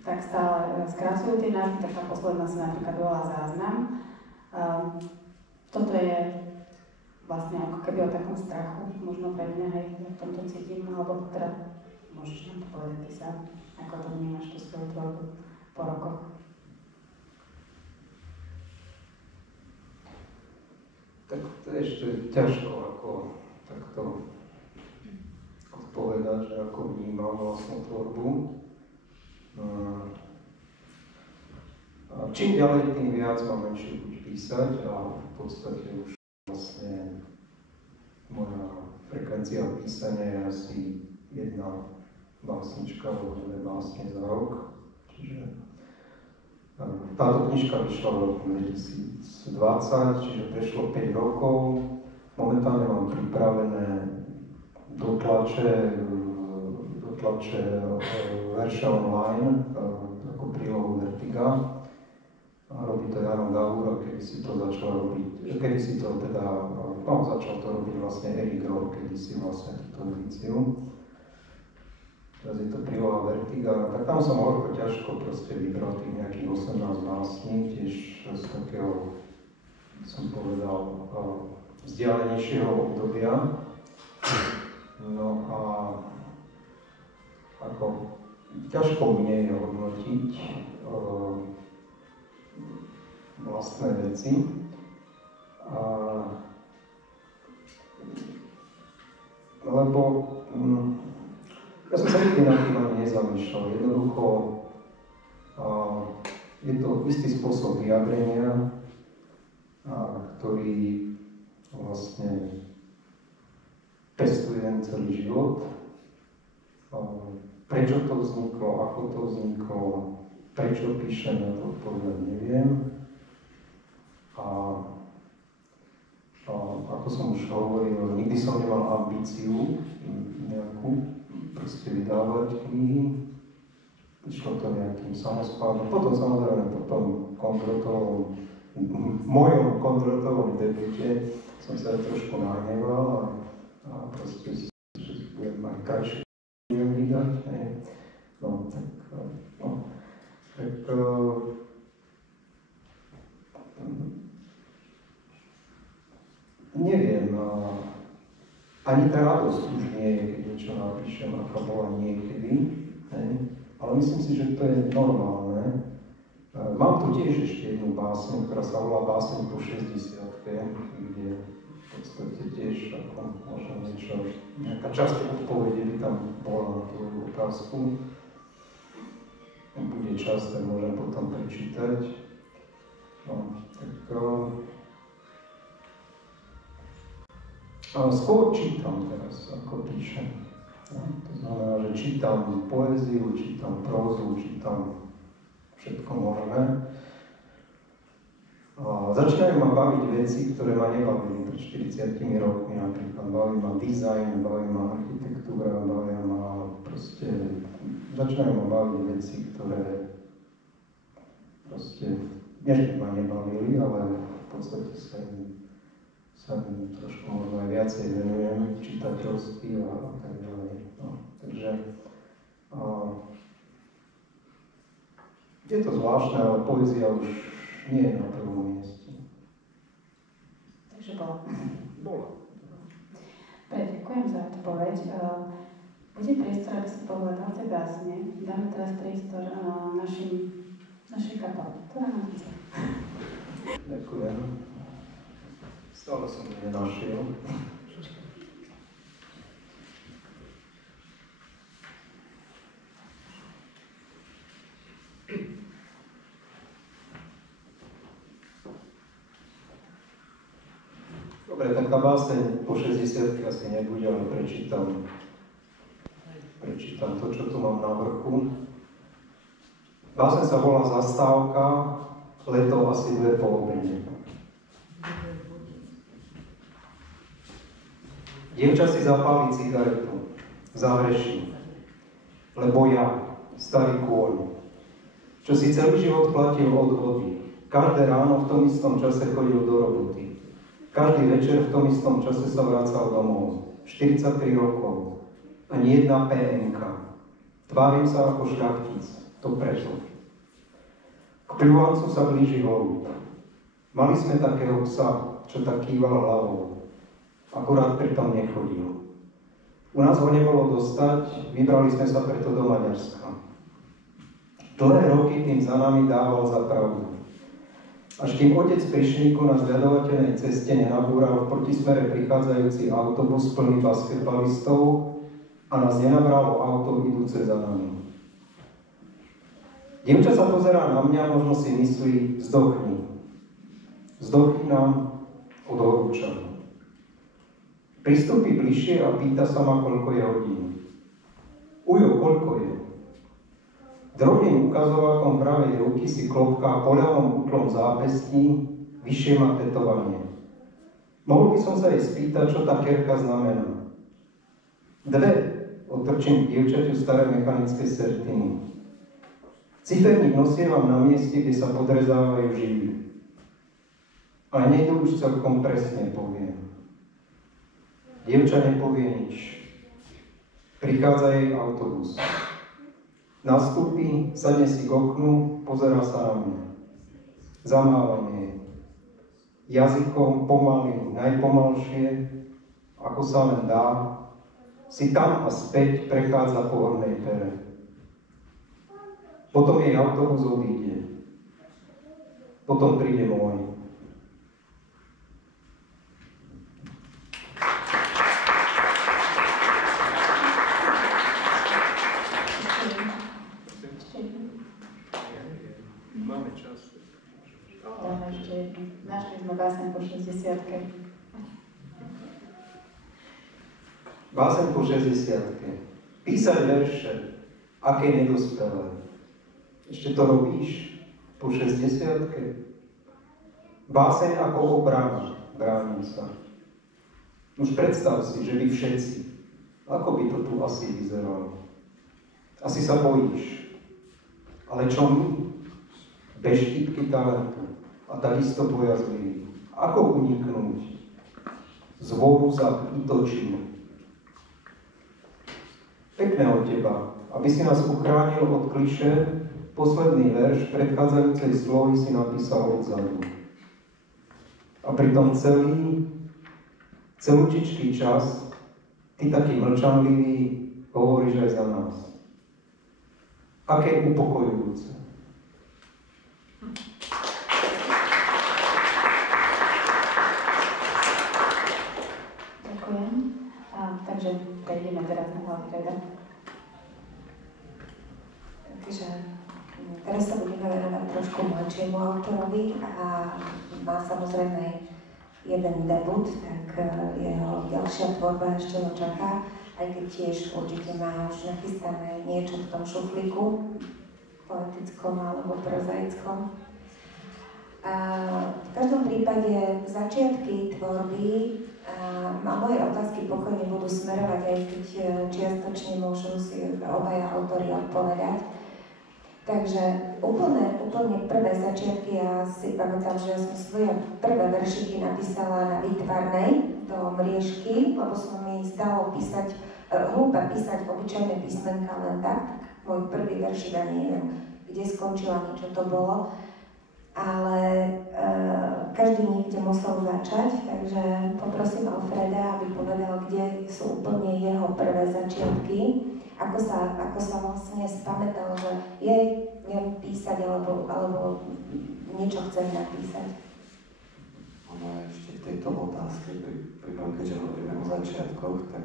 tak stále skracujú tie názvy, tak tá posledná sa napríklad volá Záznam. Toto je vlastne ako keby o takom strachu, možno pre mňa, hej, v tomto cítim, alebo teda môžeš nám to povedať ty sám, ako to vnímaš tú svoju tvorbu po rokoch. Tak to je ešte ťažko ako takto odpovedať, že ako vnímam vlastnú tvorbu. Čím ďalej, tým viac mám menšiu chuť písať a v podstate už vlastne moja frekvencia písania je asi jedna básnička alebo dve básne za rok. Čiže táto knižka vyšla v roku 2020, čiže prešlo 5 rokov. Momentálne mám pripravené dotlače verša online ako prílohu Vertiga. Robí to Jano Gavúr, kedy si to začal robiť, začal to robiť vlastne Erik Rohr, kedy si vlastne túto edíciu. Teraz je to príloha Vertiga, tak tam som horko ťažko proste vybral tých nejakých 18 básní, tiež z takého, som povedal, vzdialenejšieho obdobia. No a ako ťažko mne je hodnotiť vlastné veci. Lebo ja som sa nikdy nad tým ani nezamýšľal. Jednoducho je to istý spôsob vyjadrenia, ktorý vlastne testujem celý život. Prečo to vzniklo, ako to vzniklo, prečo píšem, na to odpovedať neviem. Ako som už hovoril, nikdy som nemal ambíciu nejakú proste vydávať knihy. Išlo to nejakým samospádom. Potom samozrejme mojom kontrotovom debute som sa trošku nahneval a proste že budem mať krajšie vydať. No, tak neviem, ani tá radosť už nie je, keď niečo napíšem, aká bola niekedy, ale myslím si, že to je normálne. Mám tu tiež ešte jednu báseň, ktorá sa volá Báseň po 60-ke, kde v podstate tiež ako možno niečo, nejaká časť odpovede by tam bola na tú otázku. Bude čas, tak môžem potom prečítať. No, tak skôr čítam teraz, ako píšem. No, to znamená, že čítam poéziu, čítam prózu, čítam všetko možné. Začínajú ma baviť veci, ktoré ma nebavili pred 40 rokmi, napríklad baví ma dizajn, baví ma architektúra, baví ma proste... Začínajú ma baviť veci, ktoré proste, nie že ma nebavili, ale v podstate sa im trošku možno aj viacej venujem, čitateľsky a tak ďalej. No, takže je to zvláštne, ale poézia už nie je na prvom mieste. Takže bola. Bola. Ďakujem za odpoveď. Bude priestor, aby si povedal tie básne. Dáme teraz priestor našej kapele. Ktorá nám chce. Ďakujem. Stále som to nenašiel. Dobre, tak tá báseň po 60 asi nebude, ale prečítam to, čo tu mám na vrchu. Báseň sa volá Zastávka, leto asi 2 po obede. Dievča si zapáli cigaretu, zahreší, lebo ja, starý kôň, čo si celý život platil odvody, každé ráno v tom istom čase chodil do roboty, každý večer v tom istom čase sa vracal domov, 43 rokov, ani jedna PNK. Tvárim sa ako šľachtic, to preto. K pľúvancu sa blíži holub. Mali sme takého psa, čo tak kýval hlavou. Akurát pritom nechodil. U nás ho nebolo dostať, vybrali sme sa preto do Maďarska. Dlhé roky tým za nami dával za pravdu. Až kým otec prišlíku na zľadovateľnej ceste nenabúral v protismere prichádzajúci autobus plný basketbalistov a nás nenabralo auto idúce za nami. Dievča sa pozerá na mňa, možno si myslí, vzdochni. Vzdochni nám od horúčavu. Pristúpi bližšie a pýta sa ma, koľko je hodín. Ujo, koľko je? Drobným ukazovákom pravej ruky si klopká po ľavom útlom zápestí, vyššie má tetovanie. Mohol by som sa jej spýtať, čo tá kerka znamená. 2, otrčím k dievčaťu staré mechanické sertiny. Ciferník nosievam na mieste, kde sa podrezávajú živly. A nejdu už celkom presne, poviem. Dievča nepovie nič. Prichádza jej autobus. Nastúpi, sadne si k oknu, pozerá sa na mňa. Zamávam jej. Jazykom pomaly, najpomalšie, ako sa len dá, Si tam a späť prechádza po hornej pere. Potom jej autobus odíde. Potom príde môj. Máme čas. Dáme ešte jednu. Našli sme báseň po 60-ke. Báseň po 60-ke. Písať verše, aké nedospelé. Ešte to robíš po 60-ke? Báseň ako obrana, bránim sa. Už predstav si, že vy všetci, ako by to tu asi vyzeralo. Asi sa bojíš. Ale čo my? Beštítky talentu a takisto bojazliví. Ako uniknúť? Zvoru za útočím. Pekné od teba, aby si nás uchránil od klišé, posledný verš predchádzajúcej slovy si napísal odzadu. A pritom celúčičký čas, ty taký mlčanlivý, hovoríš aj za nás. Aké upokojujúce. Ďakujem. Takže prejdeme teraz na hlavný reda. Takže teraz sa budeme venovať trošku mladšiemu autorovi a má samozrejme jeden debut, tak jeho ďalšia tvorba ešte ho čaká, aj keď tiež určite má už nachystané niečo v tom šuflíku, poetickom alebo prozaickom. A v každom prípade začiatky tvorby a moje otázky pokojne budú smerovať, aj keď čiastočne môžu si obaja autori odpovedať. Takže úplne prvé začiatky, ja si pamätám, že ja som svoje prvé veršiky napísala na výtvarnej do mriežky, lebo som mi stalo písať, hlúpe písať obyčajné písmenka len tak. Môj prvý veršik ani neviem, kde skončila, niečo to bolo. Ale každý niekde musel začať, takže poprosím Alfreda, aby povedal, kde sú úplne jeho prvé začiatky. Ako sa vlastne spamätal, že viem písať, alebo niečo chcem napísať. Ono ešte k tejto otázke, keďže hovoríme o začiatkoch, tak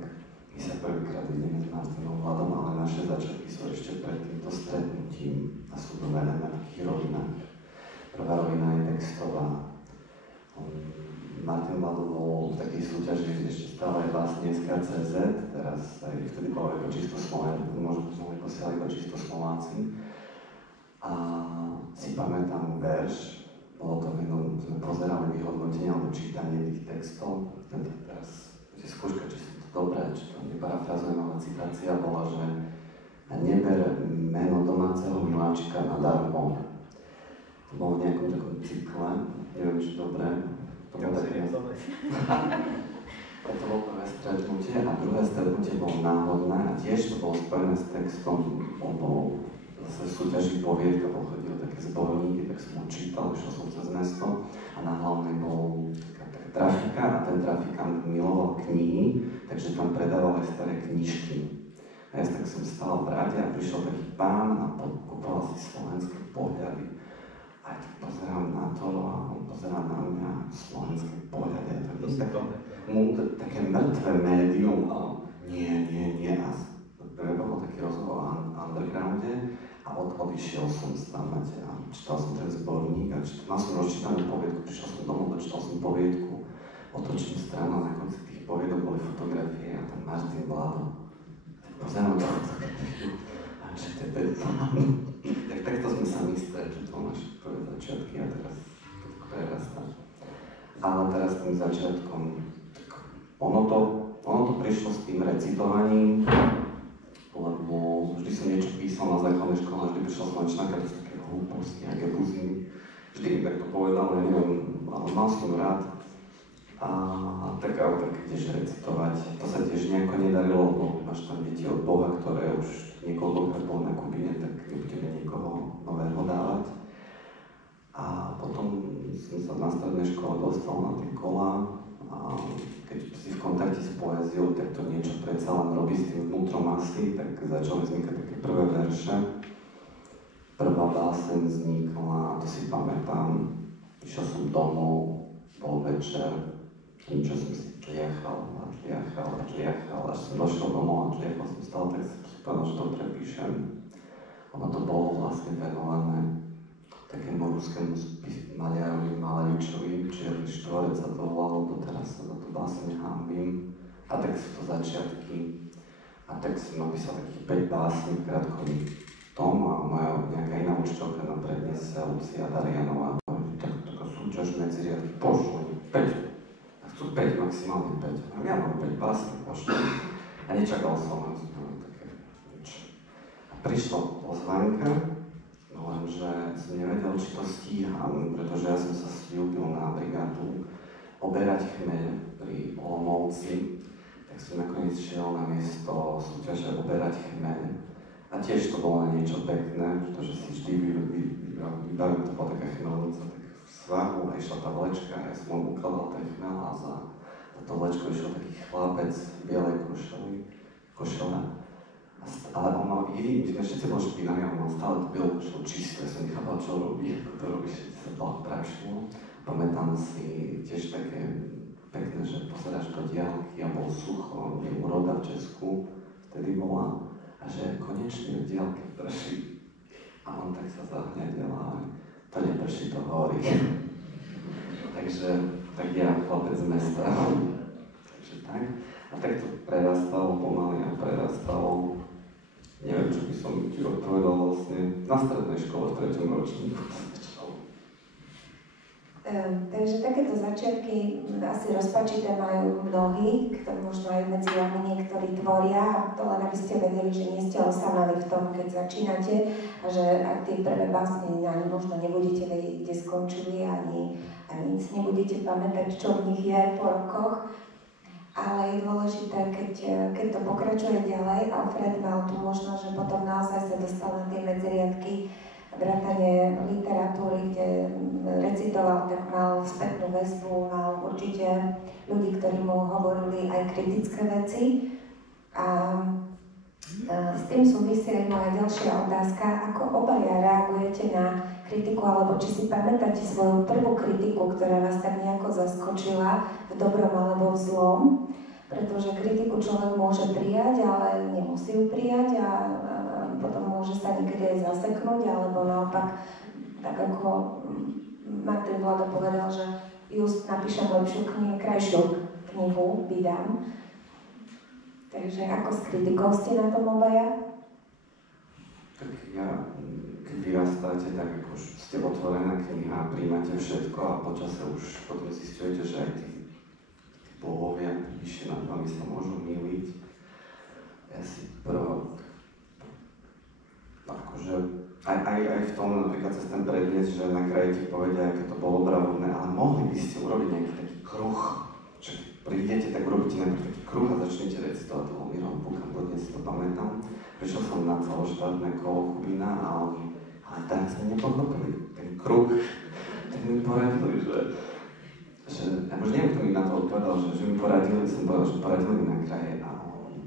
my sa prvýkrát ideme s Martinom Vladom, ale naše začiatky sú ešte pred týmto stretnutím a sú dovedené na takých rovinách. Prvá rovina je textová. Martin Vlado bol v takej súťaži, ešte stále vlastne SK.CZ, teraz aj vtedy bolo ako čisto Slováci, možno sme posielali iba čisto Slováci. A si pamätám verš, bolo to jedno, sme pozerali vyhodnotenie alebo čítanie tých textov. Teraz je skúška, či sú to dobré, či to neparafrazujem, ale citácia bola, že neber meno domáceho miláčika nadarmo. To bolo v nejakom takom cykle, neviem, či dobré. To bolo prvé stretnutie a druhé stretnutie bolo náhodné a tiež to bolo spojené s textom, on bol zase v súťaži poviedka, chodil také zborníky, tak som ho čítal, išiel som cez mesto a na hlavnej bol taká trafika a ten trafikant miloval knihy, takže tam predával aj staré knižky. A ja tak som stál v rade a prišiel taký pán a kupoval si slovenské pohľady. A ja tak pozerám na to a on pozerá na mňa slovenské pohľady. A to je také mŕtve médium a nie. A bol taký rozhovor o undergrounde a odišiel som stávať a čítal som ten zborník a mal som rozčítanú poviedku, prišiel som domov, dočítal som poviedku, otočím stranu a na konci tých poviedok boli fotografie a tam Martin Vlado. Pozerám to fotografiu a že to je pán. Tak takto sme sa my stretli, to naše prvé začiatky a teraz prerastá. Ale teraz tým začiatkom, ono to prišlo s tým recitovaním, lebo vždy som niečo písal na základnej škole, vždy prišiel som na to sú také hlúposti, aké buziny. Vždy mi takto povedal, ja neviem, ale mal som rád. A tak tiež recitovať, to sa tiež nejako nedarilo, lebo máš tam deti od Boha, ktoré už niekoľkokrát bol na Kubine, tak nebudeme niekoho nového dávať. A potom som sa na strednej škole dostal na tie kola, keď si v kontakte s poéziou, tak to niečo predsa len robí s tým vnútrom asi, tak začali vznikať také prvé verše. Prvá báseň vznikla, to si pamätám, išiel som domov, bol večer, niečo som si tliachal, až som došiel domov a tliachal som stále, tak som si povedal, že to prepíšem. Ono to bolo vlastne venované takému ruskému maliarovi Malaričovi, Čierny štvorec sa to volalo, doteraz sa za tú báseň hanbím. A tak sú to začiatky. A tak som napísal takých 5 básní v krátkom tom a moja nejaká iná učiteľka na prednese, Lucia Darianová, taká súťaž medzi riadky, pošlo 5. A chcú 5, maximálne 5. A ja mám 5 básní, pošlo. A nečakal som, také nič. A prišla pozvánka, lenže som nevedel, či to stíham, pretože ja som sa slúbil na brigádu oberať chmeľ pri Olomouci, tak som nakoniec šiel na miesto súťaže oberať chmeľ. A tiež to bolo niečo pekné, pretože si vždy vybavím, to bola taká chmeľnica, tak v svahu a išla tá vlečka, ja som mu ukladal ten chmeľ a za to vlečko išiel taký chlapec v bielej košele. Ale on mal my sme všetci boli špinaví a on mal stále to bielú košelu čisté, ja som nechápal, čo robí, ako to robí, všetci sa prašilo. Pamätám si tiež také pekné, že pozeráš do diaľky a bol sucho, je úroda v Česku, vtedy bola, a že konečne v diaľke prší. A on tak sa zahňadil, ale to neprší, to horí. Takže tak ja, chlapec z mesta. Takže tak. A tak to prerastalo pomaly a prerastalo. Neviem, čo by som ti odpovedal vlastne na strednej škole v 3. ročníku. Takže takéto začiatky asi rozpačité majú mnohí, ktorí možno aj medzi vami niektorí tvoria, a to len aby ste vedeli, že nie ste osameli v tom, keď začínate, a že ak tie prvé básne ani možno nebudete vedieť, kde skončili, ani si nebudete pamätať, čo v nich je po rokoch. Ale je dôležité, keď to pokračuje ďalej, Alfred mal tu možnosť, že potom naozaj sa dostal na tie medziriadky, vrátane literatúry, kde recitoval, tak mal spätnú väzbu, mal určite ľudí, ktorí mu hovorili aj kritické veci. A s tým súvisí aj moja ďalšia otázka, ako obaja reagujete na kritiku, alebo či si pamätáte svoju prvú kritiku, ktorá vás tak nejako zaskočila, v dobrom alebo v zlom, pretože kritiku človek môže prijať, ale nemusí ju prijať a potom môže sa niekedy aj zaseknúť, alebo naopak, tak ako Martin Vlado povedal, že just napíšem lepšiu krajšiu knihu, vydám. Takže ako s kritikou ste na tom obaja? Tak ja, keď vyrastáte, tak ako ste otvorená kniha, príjmate všetko a počase už potom zisťujete, že aj tí bohovia vyššie nad vami sa môžu myliť. Ja si akože aj v tom napríklad cez ten prednes, že na kraji ti povedia, aké to bolo bravúrne, ale mohli by ste urobiť nejaký taký kruh, že prídete, tak urobíte najprv taký kruh a začnete recitovať toho Miron Bukam, dodnes si to pamätám. Prišiel som na celoštátne kolo Kubína a oni, ale tak sme nepochopili ten kruh, tak mi poradili, že ja už neviem, kto mi na to odpovedal, že mi poradili, som povedal, že poradili mi na kraje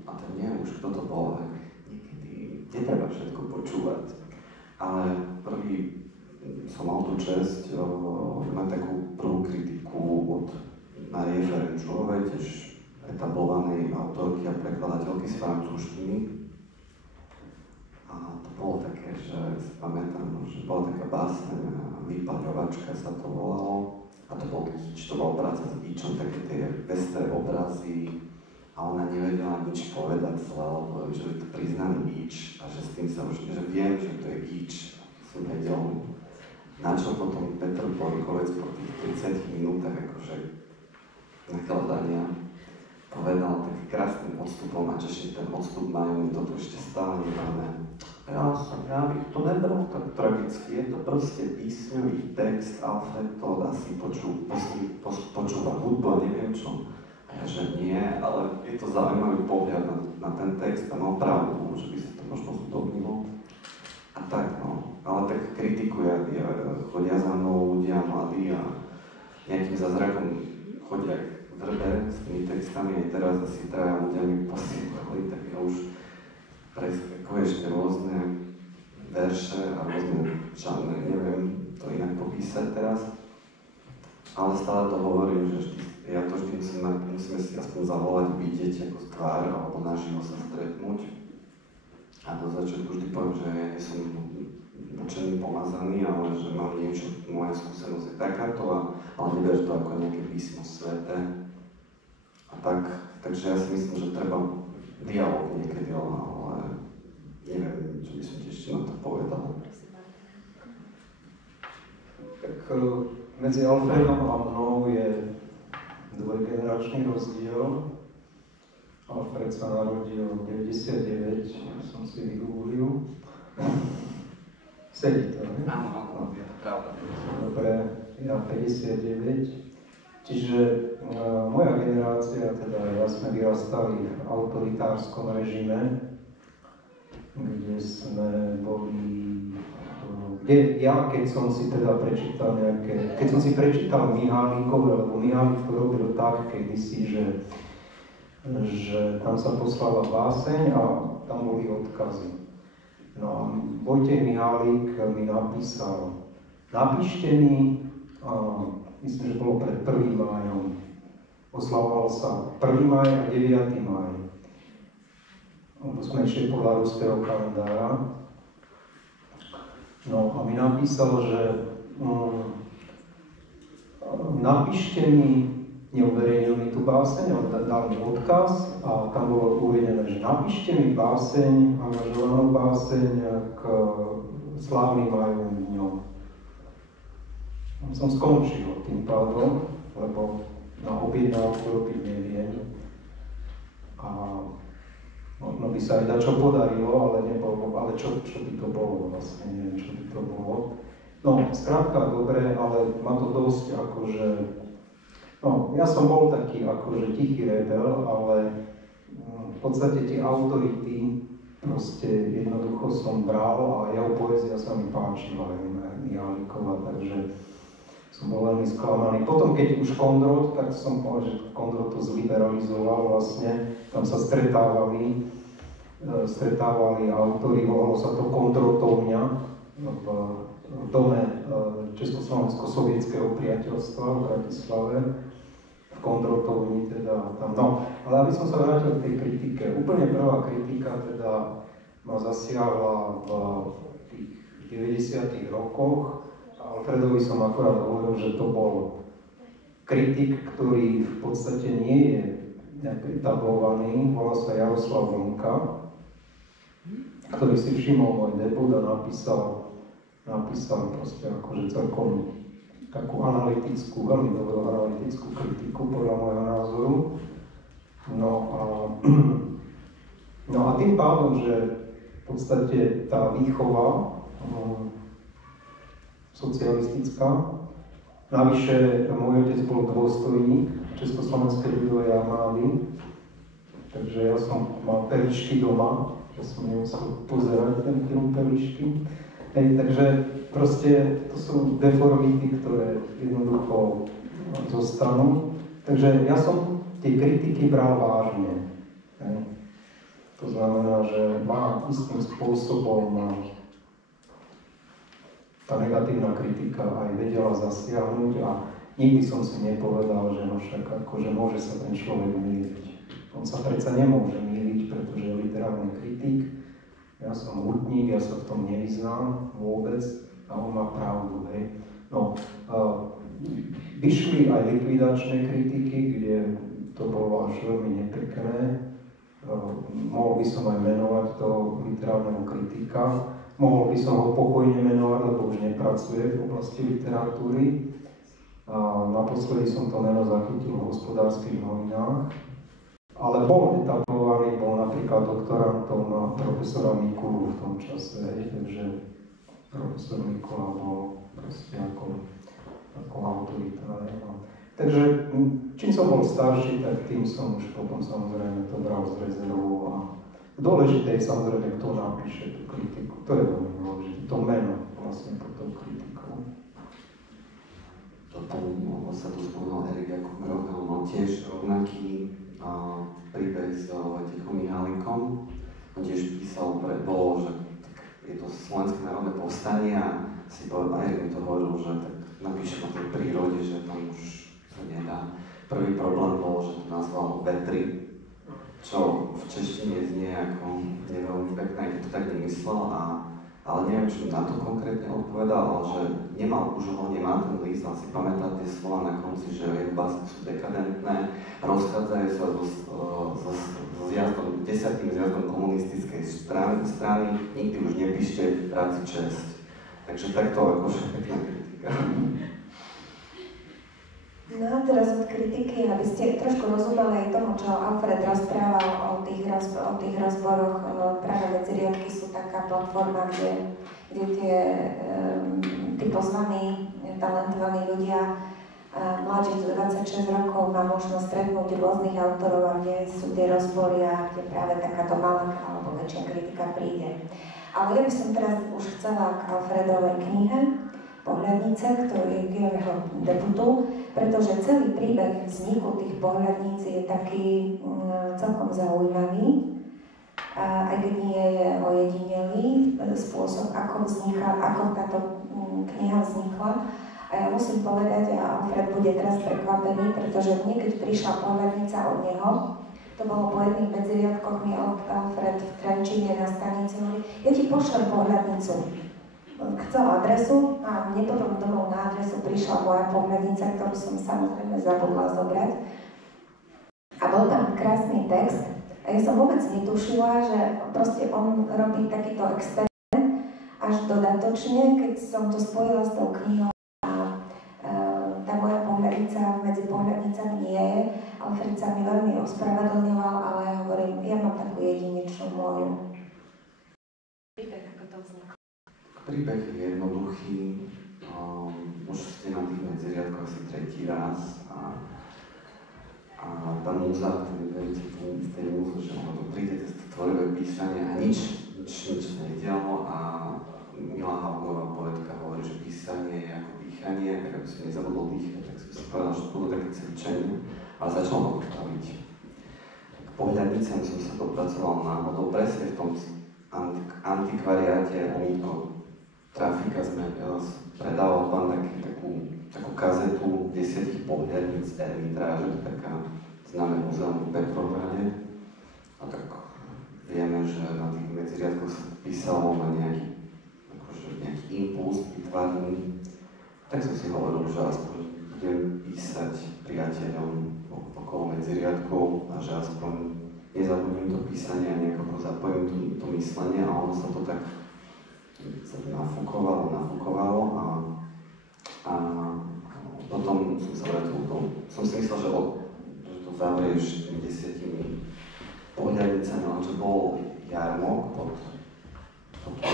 a to nie, už kto to bol, ale niekedy netreba všetko počúvať. Ale prvý som mal tú česť mať takú prvú kritiku od Márie Ferenčovej, tiež etablovanej autorky a prekladateľky z francúzštiny. A to bolo také, že si pamätám, že bola taká báseň, Vypaľovačka sa to volalo. A to bol Gíč, to bola práca s Gíčom, také tie pestré obrazy. A ona nevedela nič povedať zle, lebo že je to priznaný Gíč a že s tým sa už, že viem, že to je Gíč. Som vedel, na čo potom Petr Borkovec po tých 30 minútach akože nakladania povedal takým krásnym odstupom a že ten odstup majú, my to tu ešte stále nemáme. Ja bych to nebral tak tragicky, je to proste písňový text, Alfred to asi počúva hudbu a neviem čo. A ja že nie, ale je to zaujímavý pohľad na ten text a mal pravdu, že by sa to možno zúdobnilo. A tak no, ale tak kritikuja, chodia za mnou ľudia mladí a nejakým zázrakom chodia drbe s tými textami, aj teraz asi traja ľudia mi posielali, tak ja už preskakuješ tie rôzne verše a rôzne žánre, neviem to inak popísať teraz. Ale stále to hovorím, že ja to vždy musíme si aspoň zavolať, vidieť ako tvár alebo naživo sa stretnúť. A do začiatku vždy poviem, že ja nie som učený, pomazaný, ale že mám niečo, moja skúsenosť je takáto, ale neberš to ako nejaké písmo sväté. A takže ja si myslím, že treba dialog niekedy, ale neviem, čo by som ti ešte na to povedal. Tak medzi Alfredom a mnou je dvojgeneračný rozdiel. Alfred sa narodil v 99, som si vygooglil. Sedí to, ne? Áno, pravda. Dobre, ja 59. Čiže moja generácia, teda ja sme vyrastali v autoritárskom režime, kde sme boli... keď som si teda prečítal keď som si prečítal Mihálikovi, lebo Mihálik to robil tak kedysi, že tam sa poslala báseň a tam boli odkazy. No a Vojtech Mihálik mi napísal, napíšte mi, myslím, že bolo pred 1. májom, oslavoval sa 1. máj a 9. máj. Lebo sme ešte podľa ruského kalendára. No a mi napísal, že napíšte mi, neuverejnil mi tú báseň, ale dal mi odkaz a tam bolo uvedené, že napíšte mi báseň, angažovanú báseň k slávnym májovým dňom. Som skončil tým pádom, lebo na objednávku robiť neviem. A možno by sa aj dačo podarilo, ale nebolo, ale čo by to bolo vlastne, neviem, čo by to bolo. No, skrátka dobre, ale má to dosť akože, no, ja som bol taký akože tichý rebel, ale v podstate tie autority proste jednoducho som bral a jeho poézia sa mi páčila, Mihálkova, takže som bol veľmi sklamaný. Potom, keď už Kondrot, tak som povedal, že Kondrot to zliberalizoval vlastne, tam sa stretávali autori, volalo sa to Kondrotovňa v dome Československo-sovietskeho priateľstva v Bratislave, v Kondrotovni teda tam. No, ale aby som sa vrátil k tej kritike, úplne prvá kritika teda ma zasiahla v tých 90. rokoch. Alfredovi som akorát hovoril, že to bol kritik, ktorý v podstate nie je nejak etablovaný, volá sa Jaroslav Vlnka, ktorý si všimol môj debut a napísal proste akože celkom takú analytickú, veľmi dobrú analytickú kritiku podľa môjho názoru. No a tým pádom, že v podstate tá výchova socialistická, navyše môj otec bol dôstojník Československej ľudovej armády, takže ja som mal Pelišky doma, že som nemusel pozerať ten film Pelišky. Takže proste to sú deformity, ktoré jednoducho zostanú. Takže ja som tie kritiky bral vážne. To znamená, že ma istým spôsobom tá negatívna kritika aj vedela zasiahnuť a nikdy som si nepovedal, že no však akože môže sa ten človek mýliť. On sa predsa nemôže mýliť, pretože je literárny kritik. Ja som hudník, ja sa v tom nevyznám vôbec a on má pravdu, hej. No, vyšli aj likvidačné kritiky, kde to bolo až veľmi nepekné. Mohol by som aj menovať toho literárneho kritika. Mohol by som ho pokojne menovať, lebo už nepracuje v oblasti literatúry. A naposledy som to meno zachytil v Hospodárskych novinách. Ale bol etablovaný, bol napríklad doktorantom na profesora Mikulu v tom čase, takže profesor Mikula bol proste ako autorita. No. Takže čím som bol starší, tak tým som už potom samozrejme to bral z rezervou a dôležité je samozrejme, kto napíše tú kritiku, to je veľmi dôležité, to meno vlastne pod tou kritikou. Toto doplním, sa tu spomínal Erik Jakub Groch, on mal tiež rovnaký príbeh s Vojtechom Mihalikom. On tiež písal bolo, že je to Slovenské národné povstanie a si povedal, aj mi to hovoril, že tak napíšem o tej prírode, že tam už sa nedá. Prvý problém bol, že to nazval Vetry, čo v češtine znie ako neveľmi pekné, keď to tak nemyslel, ale neviem, čo na to konkrétne odpovedal, ale že už ho nemá ten list, ale si pamätá tie slova na konci, že jeho básne sú dekadentné, rozchádzajú sa so zjazdom, 10. zjazdom komunistickej strany, nikdy už nepíšte práci česť. Takže takto akože pekná kritika. No a teraz od kritiky, aby ste trošku rozumeli aj tomu, čo Alfred rozprával o tých rozboroch. Práve Medziriadky sú taká platforma, kde tí pozvaní, talentovaní ľudia mladší 26 rokov má možnosť stretnúť rôznych autorov, a kde sú tie rozbory a kde práve takáto malá alebo väčšia kritika príde. Ale ja by som teraz už chcela k Alfredovej knihe Pohľadnice, ktorý je jeho debutu, pretože celý príbeh vzniku tých pohľadníc je taký celkom zaujímavý, aj keď nie je ojedinelý spôsob, ako táto kniha vznikla. A ja musím povedať, a Alfred bude teraz prekvapený, pretože mne, keď prišla pohľadnica od neho, to bolo po jedných medziriadkoch, mi Alfred v Trenčíne na stanici hovorí, ja ti pošlem pohľadnicu. Chcel adresu a mne potom domov na adresu prišla moja pohľadnica, ktorú som samozrejme zabudla zobrať. A bol tam krásny text a ja som vôbec netušila, že proste on robí takýto experiment až dodatočne, keď som to spojila s tou knihou a tá moja pohľadnica medzi pohľadnicami nie je. Alfred sa mi veľmi ospravedlňoval, ale ja hovorím, ja mám takú jedinečnú moju. Príbeh, ako to vzniklo. Príbeh je jednoduchý, už ste na tých medziriadkoch asi tretí raz a tá múza, ktorý veríte v tej múze, že ono to príde cez tvorivé písanie a nič nedialo a Milá Haugová poetka hovorí, že písanie je ako dýchanie, tak aby som nezabudol dýchať, tak som si povedal, že to budú také cvičenie, ale začal ma to baviť. K pohľadnicám som sa dopracoval náhodou presne v tom antikvariáte Omítko Trafika sme predával pán takú kazetu 10 pohľadníc Ermitráže, taká známe múzeum v Petrohrade. A tak vieme, že na tých medziriadkoch sa písalo na nejaký impuls vytvarný. Tak som si hovoril, že aspoň budem písať priateľom okolo medziriadkov a že aspoň nezabudnem to písanie a nejako zapojím to myslenie a ono sa to tak nafúkovalo a potom som sa vrátil do toho. Som si myslel, že to zavrieš tými 10 pohľadnicami, ale že bol jarmok pod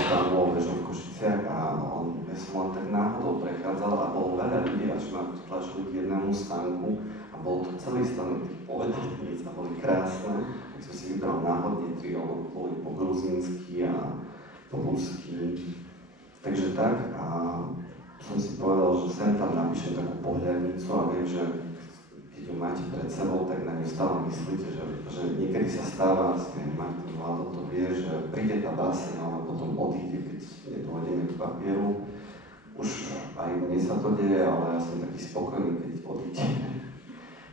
Kamlovou vežou v Košiciach a ja som len tak náhodou prechádzal a bolo veľa ľudí, až ma tlačili k jednému stánku a bol to celý stánok tých pohľadníc a boli krásne. Tak som si vybral náhodne 3, lebo boli po gruzínsky a po rusky. Takže tak a som si povedal, že sem tam napíšem takú pohľadnicu a viem, že keď ju máte pred sebou, tak na ňu stále myslíte, že niekedy sa stáva, Martin Vlado to vie, že príde tá báseň, ale potom odíde, keď nedôjdeme k papieru. Už aj mne sa to deje, ale ja som taký spokojný, keď odíde.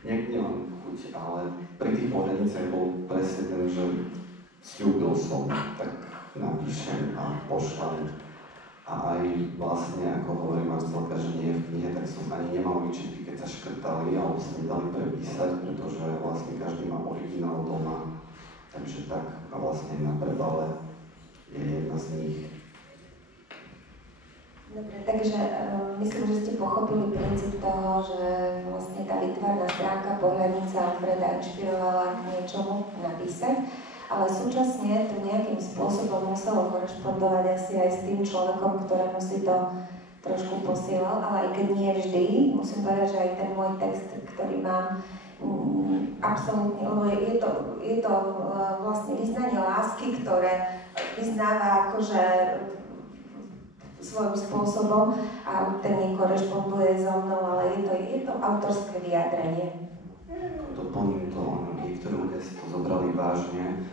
Niekde mám chuť, ale pri tých pohľadnicách bol presne ten, že sľúbil som, tak napíšem a pošlem. A aj vlastne, ako hovorí Marcelka, že nie je v knihe, tak som ani nemal výčitky, keď sa škrtali alebo sa nedali prepísať, pretože vlastne každý má originál doma. Takže tak, a vlastne na prebale je jedna z nich. Dobre, takže myslím, že ste pochopili princíp toho, že vlastne tá výtvarná stránka pohľadnica Alfreda inšpirovala k niečomu napísať. Ale súčasne to nejakým spôsobom muselo korešpondovať asi aj s tým človekom, ktorému si to trošku posielal, ale aj keď nie vždy, musím povedať, že aj ten môj text, ktorý mám absolútne, lebo je to vlastne vyznanie lásky, ktoré vyznáva akože svojím spôsobom a ten nekorešponduje so mnou, ale je to autorské vyjadrenie. Doplním to, niektorí ľudia si to zobrali vážne,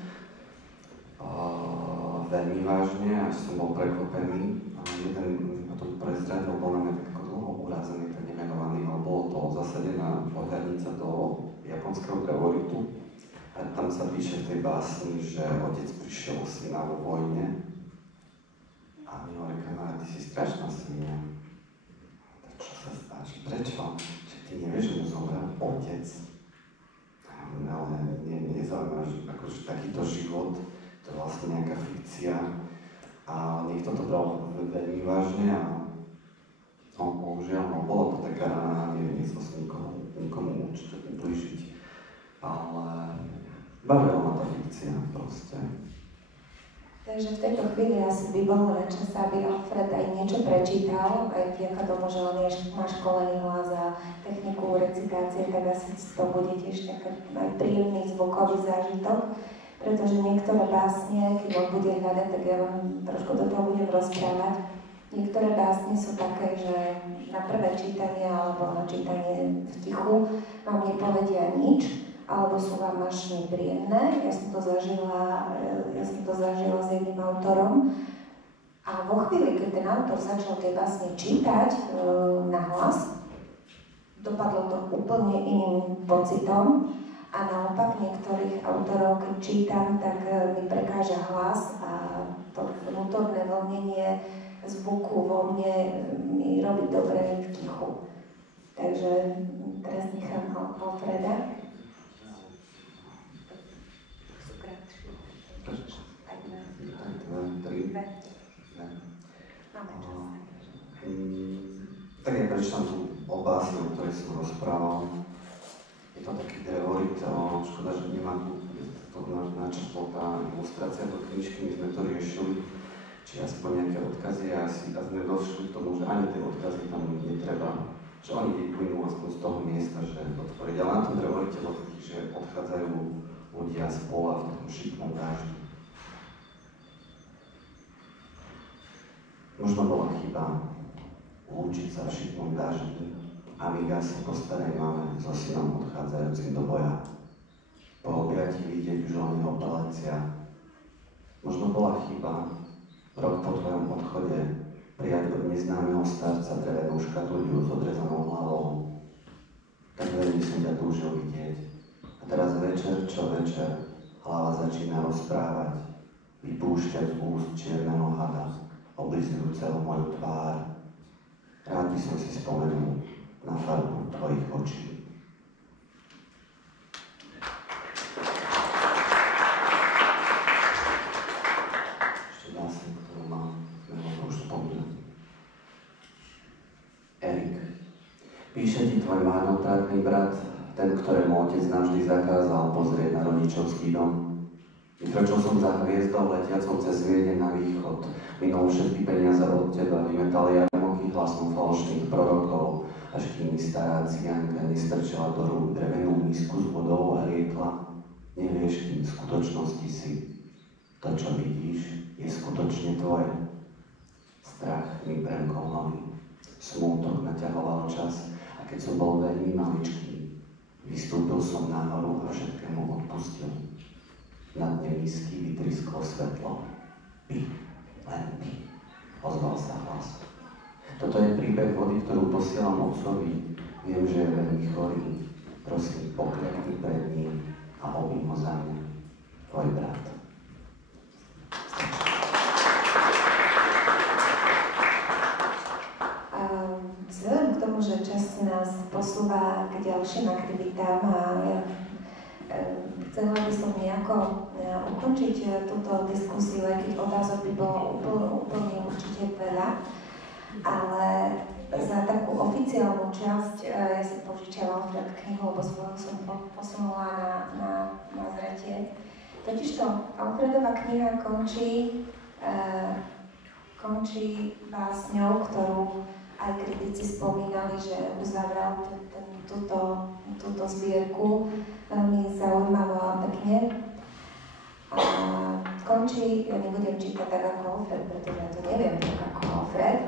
veľmi vážne, až som bol prekvapený. Jeden ma to prezradil, bol na mňa tak ako dlho urazený, tak nemenovaný, ale bolo to zasadená pohľadnica do japonského teoritu. A tam sa píše v tej básni, že otec prišiel o syna vo vojne a mi hovorí, kamarát, ty si strašná svinia. Tak čo sa stáš? Prečo? Že ty nevieš, že mu zomrel otec. Ale nezaujíma, že akože takýto život, to je vlastne nejaká fikcia. A niekto to bral veľmi vážne a bohužiaľ, bolo to taká rana, nechcel som nikomu určite ublížiť. Ale bavila ma tá fikcia proste. Takže v tejto chvíli asi by bolo na čas, aby Alfred aj niečo prečítal, aj vďaka tomu, že on má školený hlas a techniku recitácie, tak asi to bude tiež taký aj príjemný zvukový zážitok, pretože niektoré básne, keď on bude hľadať, tak ja vám trošku do toho budem rozprávať. Niektoré básne sú také, že na prvé čítanie alebo na čítanie v tichu vám nepovedia nič, alebo sú vám až nepríjemné. Ja som to zažila s jedným autorom. A vo chvíli, keď ten autor začal tie básne čítať nahlas, dopadlo to úplne iným pocitom. A naopak niektorých autorov, keď čítam, tak mi prekáža hlas a to vnútorné vlnenie zvuku vo mne mi robí dobre v tichu. Takže teraz nechám Alfreda. Tak ja prečítam tú básnu, o ktorej som rozprával. Je to taký drevorit, škoda, že nemám tu, to načrtol tá ilustrácia do knižky, my sme to riešili, či aspoň nejaké odkazy a sme došli k tomu, že ani tie odkazy tam netreba, že oni vyplynú aspoň z toho miesta, že otvoriť. Ale na tom drevorite bol taký, že odchádzajú ľudia z pola v tom šikmom dáždi. Možno bola chyba lúčiť sa v šikmom dáždi. Amiga sa po starej mame so synom odchádzajúcim do boja. Po objati vidieť už len jeho palácia. Možno bola chyba rok po tvojom odchode prijať od neznámeho starca drevenú škatuľu s odrezanou hlavou. Tak veľmi som ťa túžil vidieť. A teraz večer čo večer hlava začína rozprávať, vypúšťať z úst čierneho hada, oblizujúceho moju tvár. Rád by som si spomenul na farbu tvojich očí. Ešte básne, ktorú mám, nemôžem už spomínať. Erik. Píše ti tvoj marnotratný brat, ten, ktorému otec navždy zakázal pozrieť na rodičovský dom. Vykročil som za hviezdou letiacou cez Viedeň na východ. Minul všetky peniaze od teba, vymetal jarmoky hlasom falošných prorokov, až kým mi stará ciganka nestrčila do rúk drevenú misku s vodou a riekla: nevieš, kým v skutočnosti si. To, čo vidíš, je skutočne tvoje. Strach mi premkol nohy. Smútok naťahoval čas a keď som bol veľmi maličký, vystúpil som nahoru a všetkému odpustil. Na dne misky vytrisklo svetlo. Pí, len pí. Ozval sa hlas. Toto je príbeh vody, ktorú posielam otcovi. Viem, že je veľmi chorý. Prosím, pokľakni pred ním a obím ho za mňa. Tvoj brat. Vzhľadom k tomu, že čas nás posúva k ďalším aktivitám a chcela by som nejako ukončiť túto diskusiu, aj keď otázok by bolo úplne určite veľa. Ale za takú oficiálnu časť ja som požičiavala Alfred knihu, lebo svoju som posunula na zretie. Totižto Alfredova kniha končí básňou, ktorú aj kritici spomínali, že uzavrel túto zbierku veľmi zaujímavo a pekne. skončí, ja nebudem čítať tak ako Alfred, pretože ja to neviem tak ako Alfred.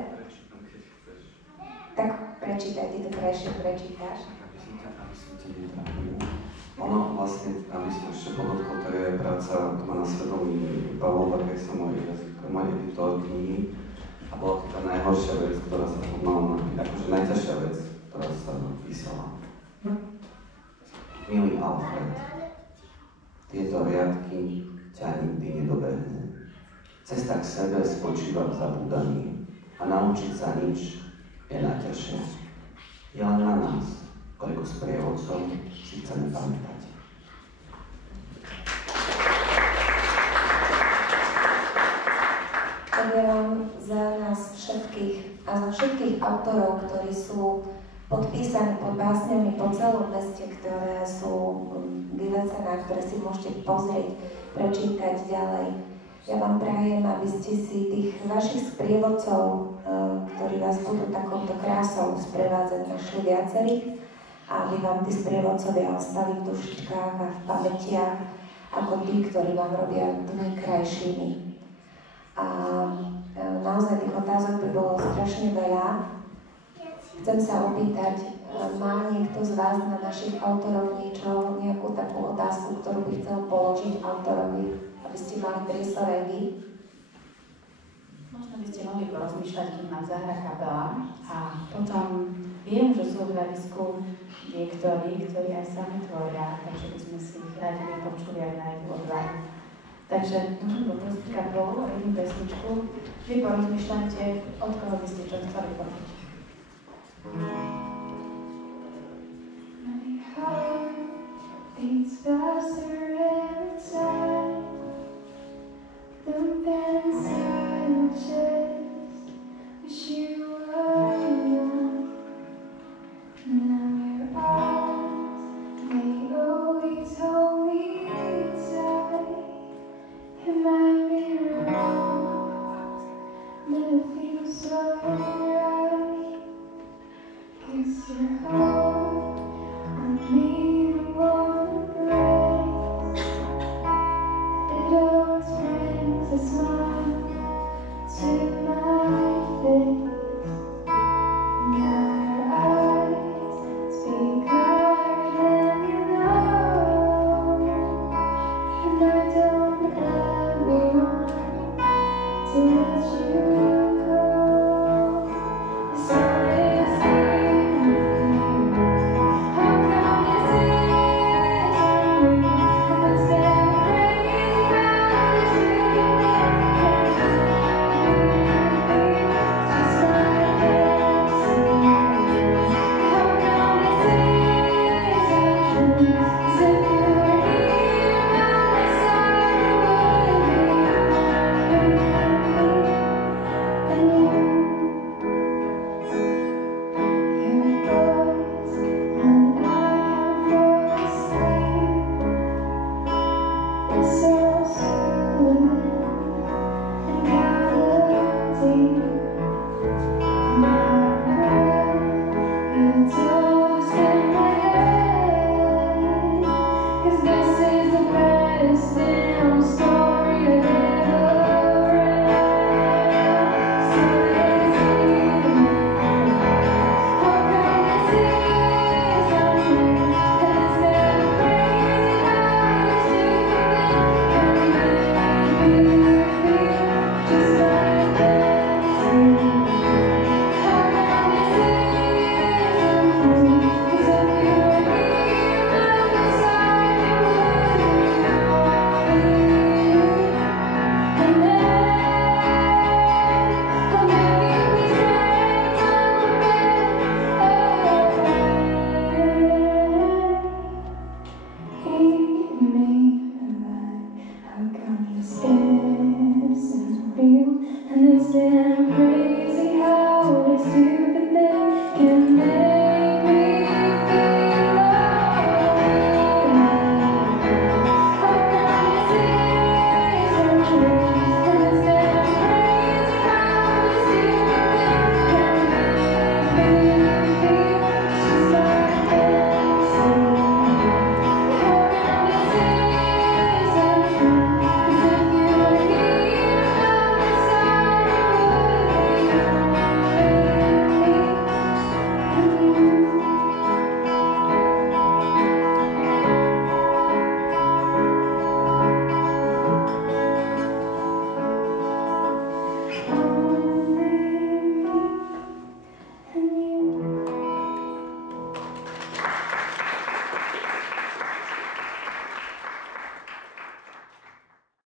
Tak prečítaj, ty to krajšie prečítaš. Aby som ťa netrápil. Ono vlastne, aby som ešte podotkol, to je práca, to má na svedomí Pavlova Kajsa, môj editor knihy. A bola to tá najhoršia vec, ktorá sa mala napísať, akože najťažšia vec, ktorá sa napísala. Milý Alfred, tieto riadky ťa nikdy nedobehnú. Cesta k sebe spočíva v zabúdaní a naučiť sa nič je najťažšie. Je len na nás, koľko sprievodcov si chceme pamätať. Tak ja vám za nás všetkých a za všetkých autorov, ktorí sú podpísaní pod básňami po celom meste, ktoré sú vyvesené, ktoré si môžete pozrieť, prečítať ďalej. Ja vám prajem, aby ste si tých vašich sprievodcov, ktorí vás budú takouto krásou sprevádzať, našli viacerých, a aby vám tí sprievodcovia ostali v dušičkách a v pamätiach ako tí, ktorí vám robia dny krajšími. A naozaj tých otázok by bolo strašne veľa. Chcem sa opýtať, má niekto z vás na našich autorov niečo, nejakú takú otázku, ktorú by chcel položiť autorovi, aby ste mali priestor aj vy? Možno by ste mohli porozmýšľať, kým nám zahra kapela. A potom viem, že sú v hľadisku niektorí, ktorí aj sami tvoria, takže by sme si ich radi vypočuli aj na jednu odvahu. Takže môžem poprosiť kapelu o jednu pesničku. Vy porozmýšľajte, od koho by ste čo chceli počuť.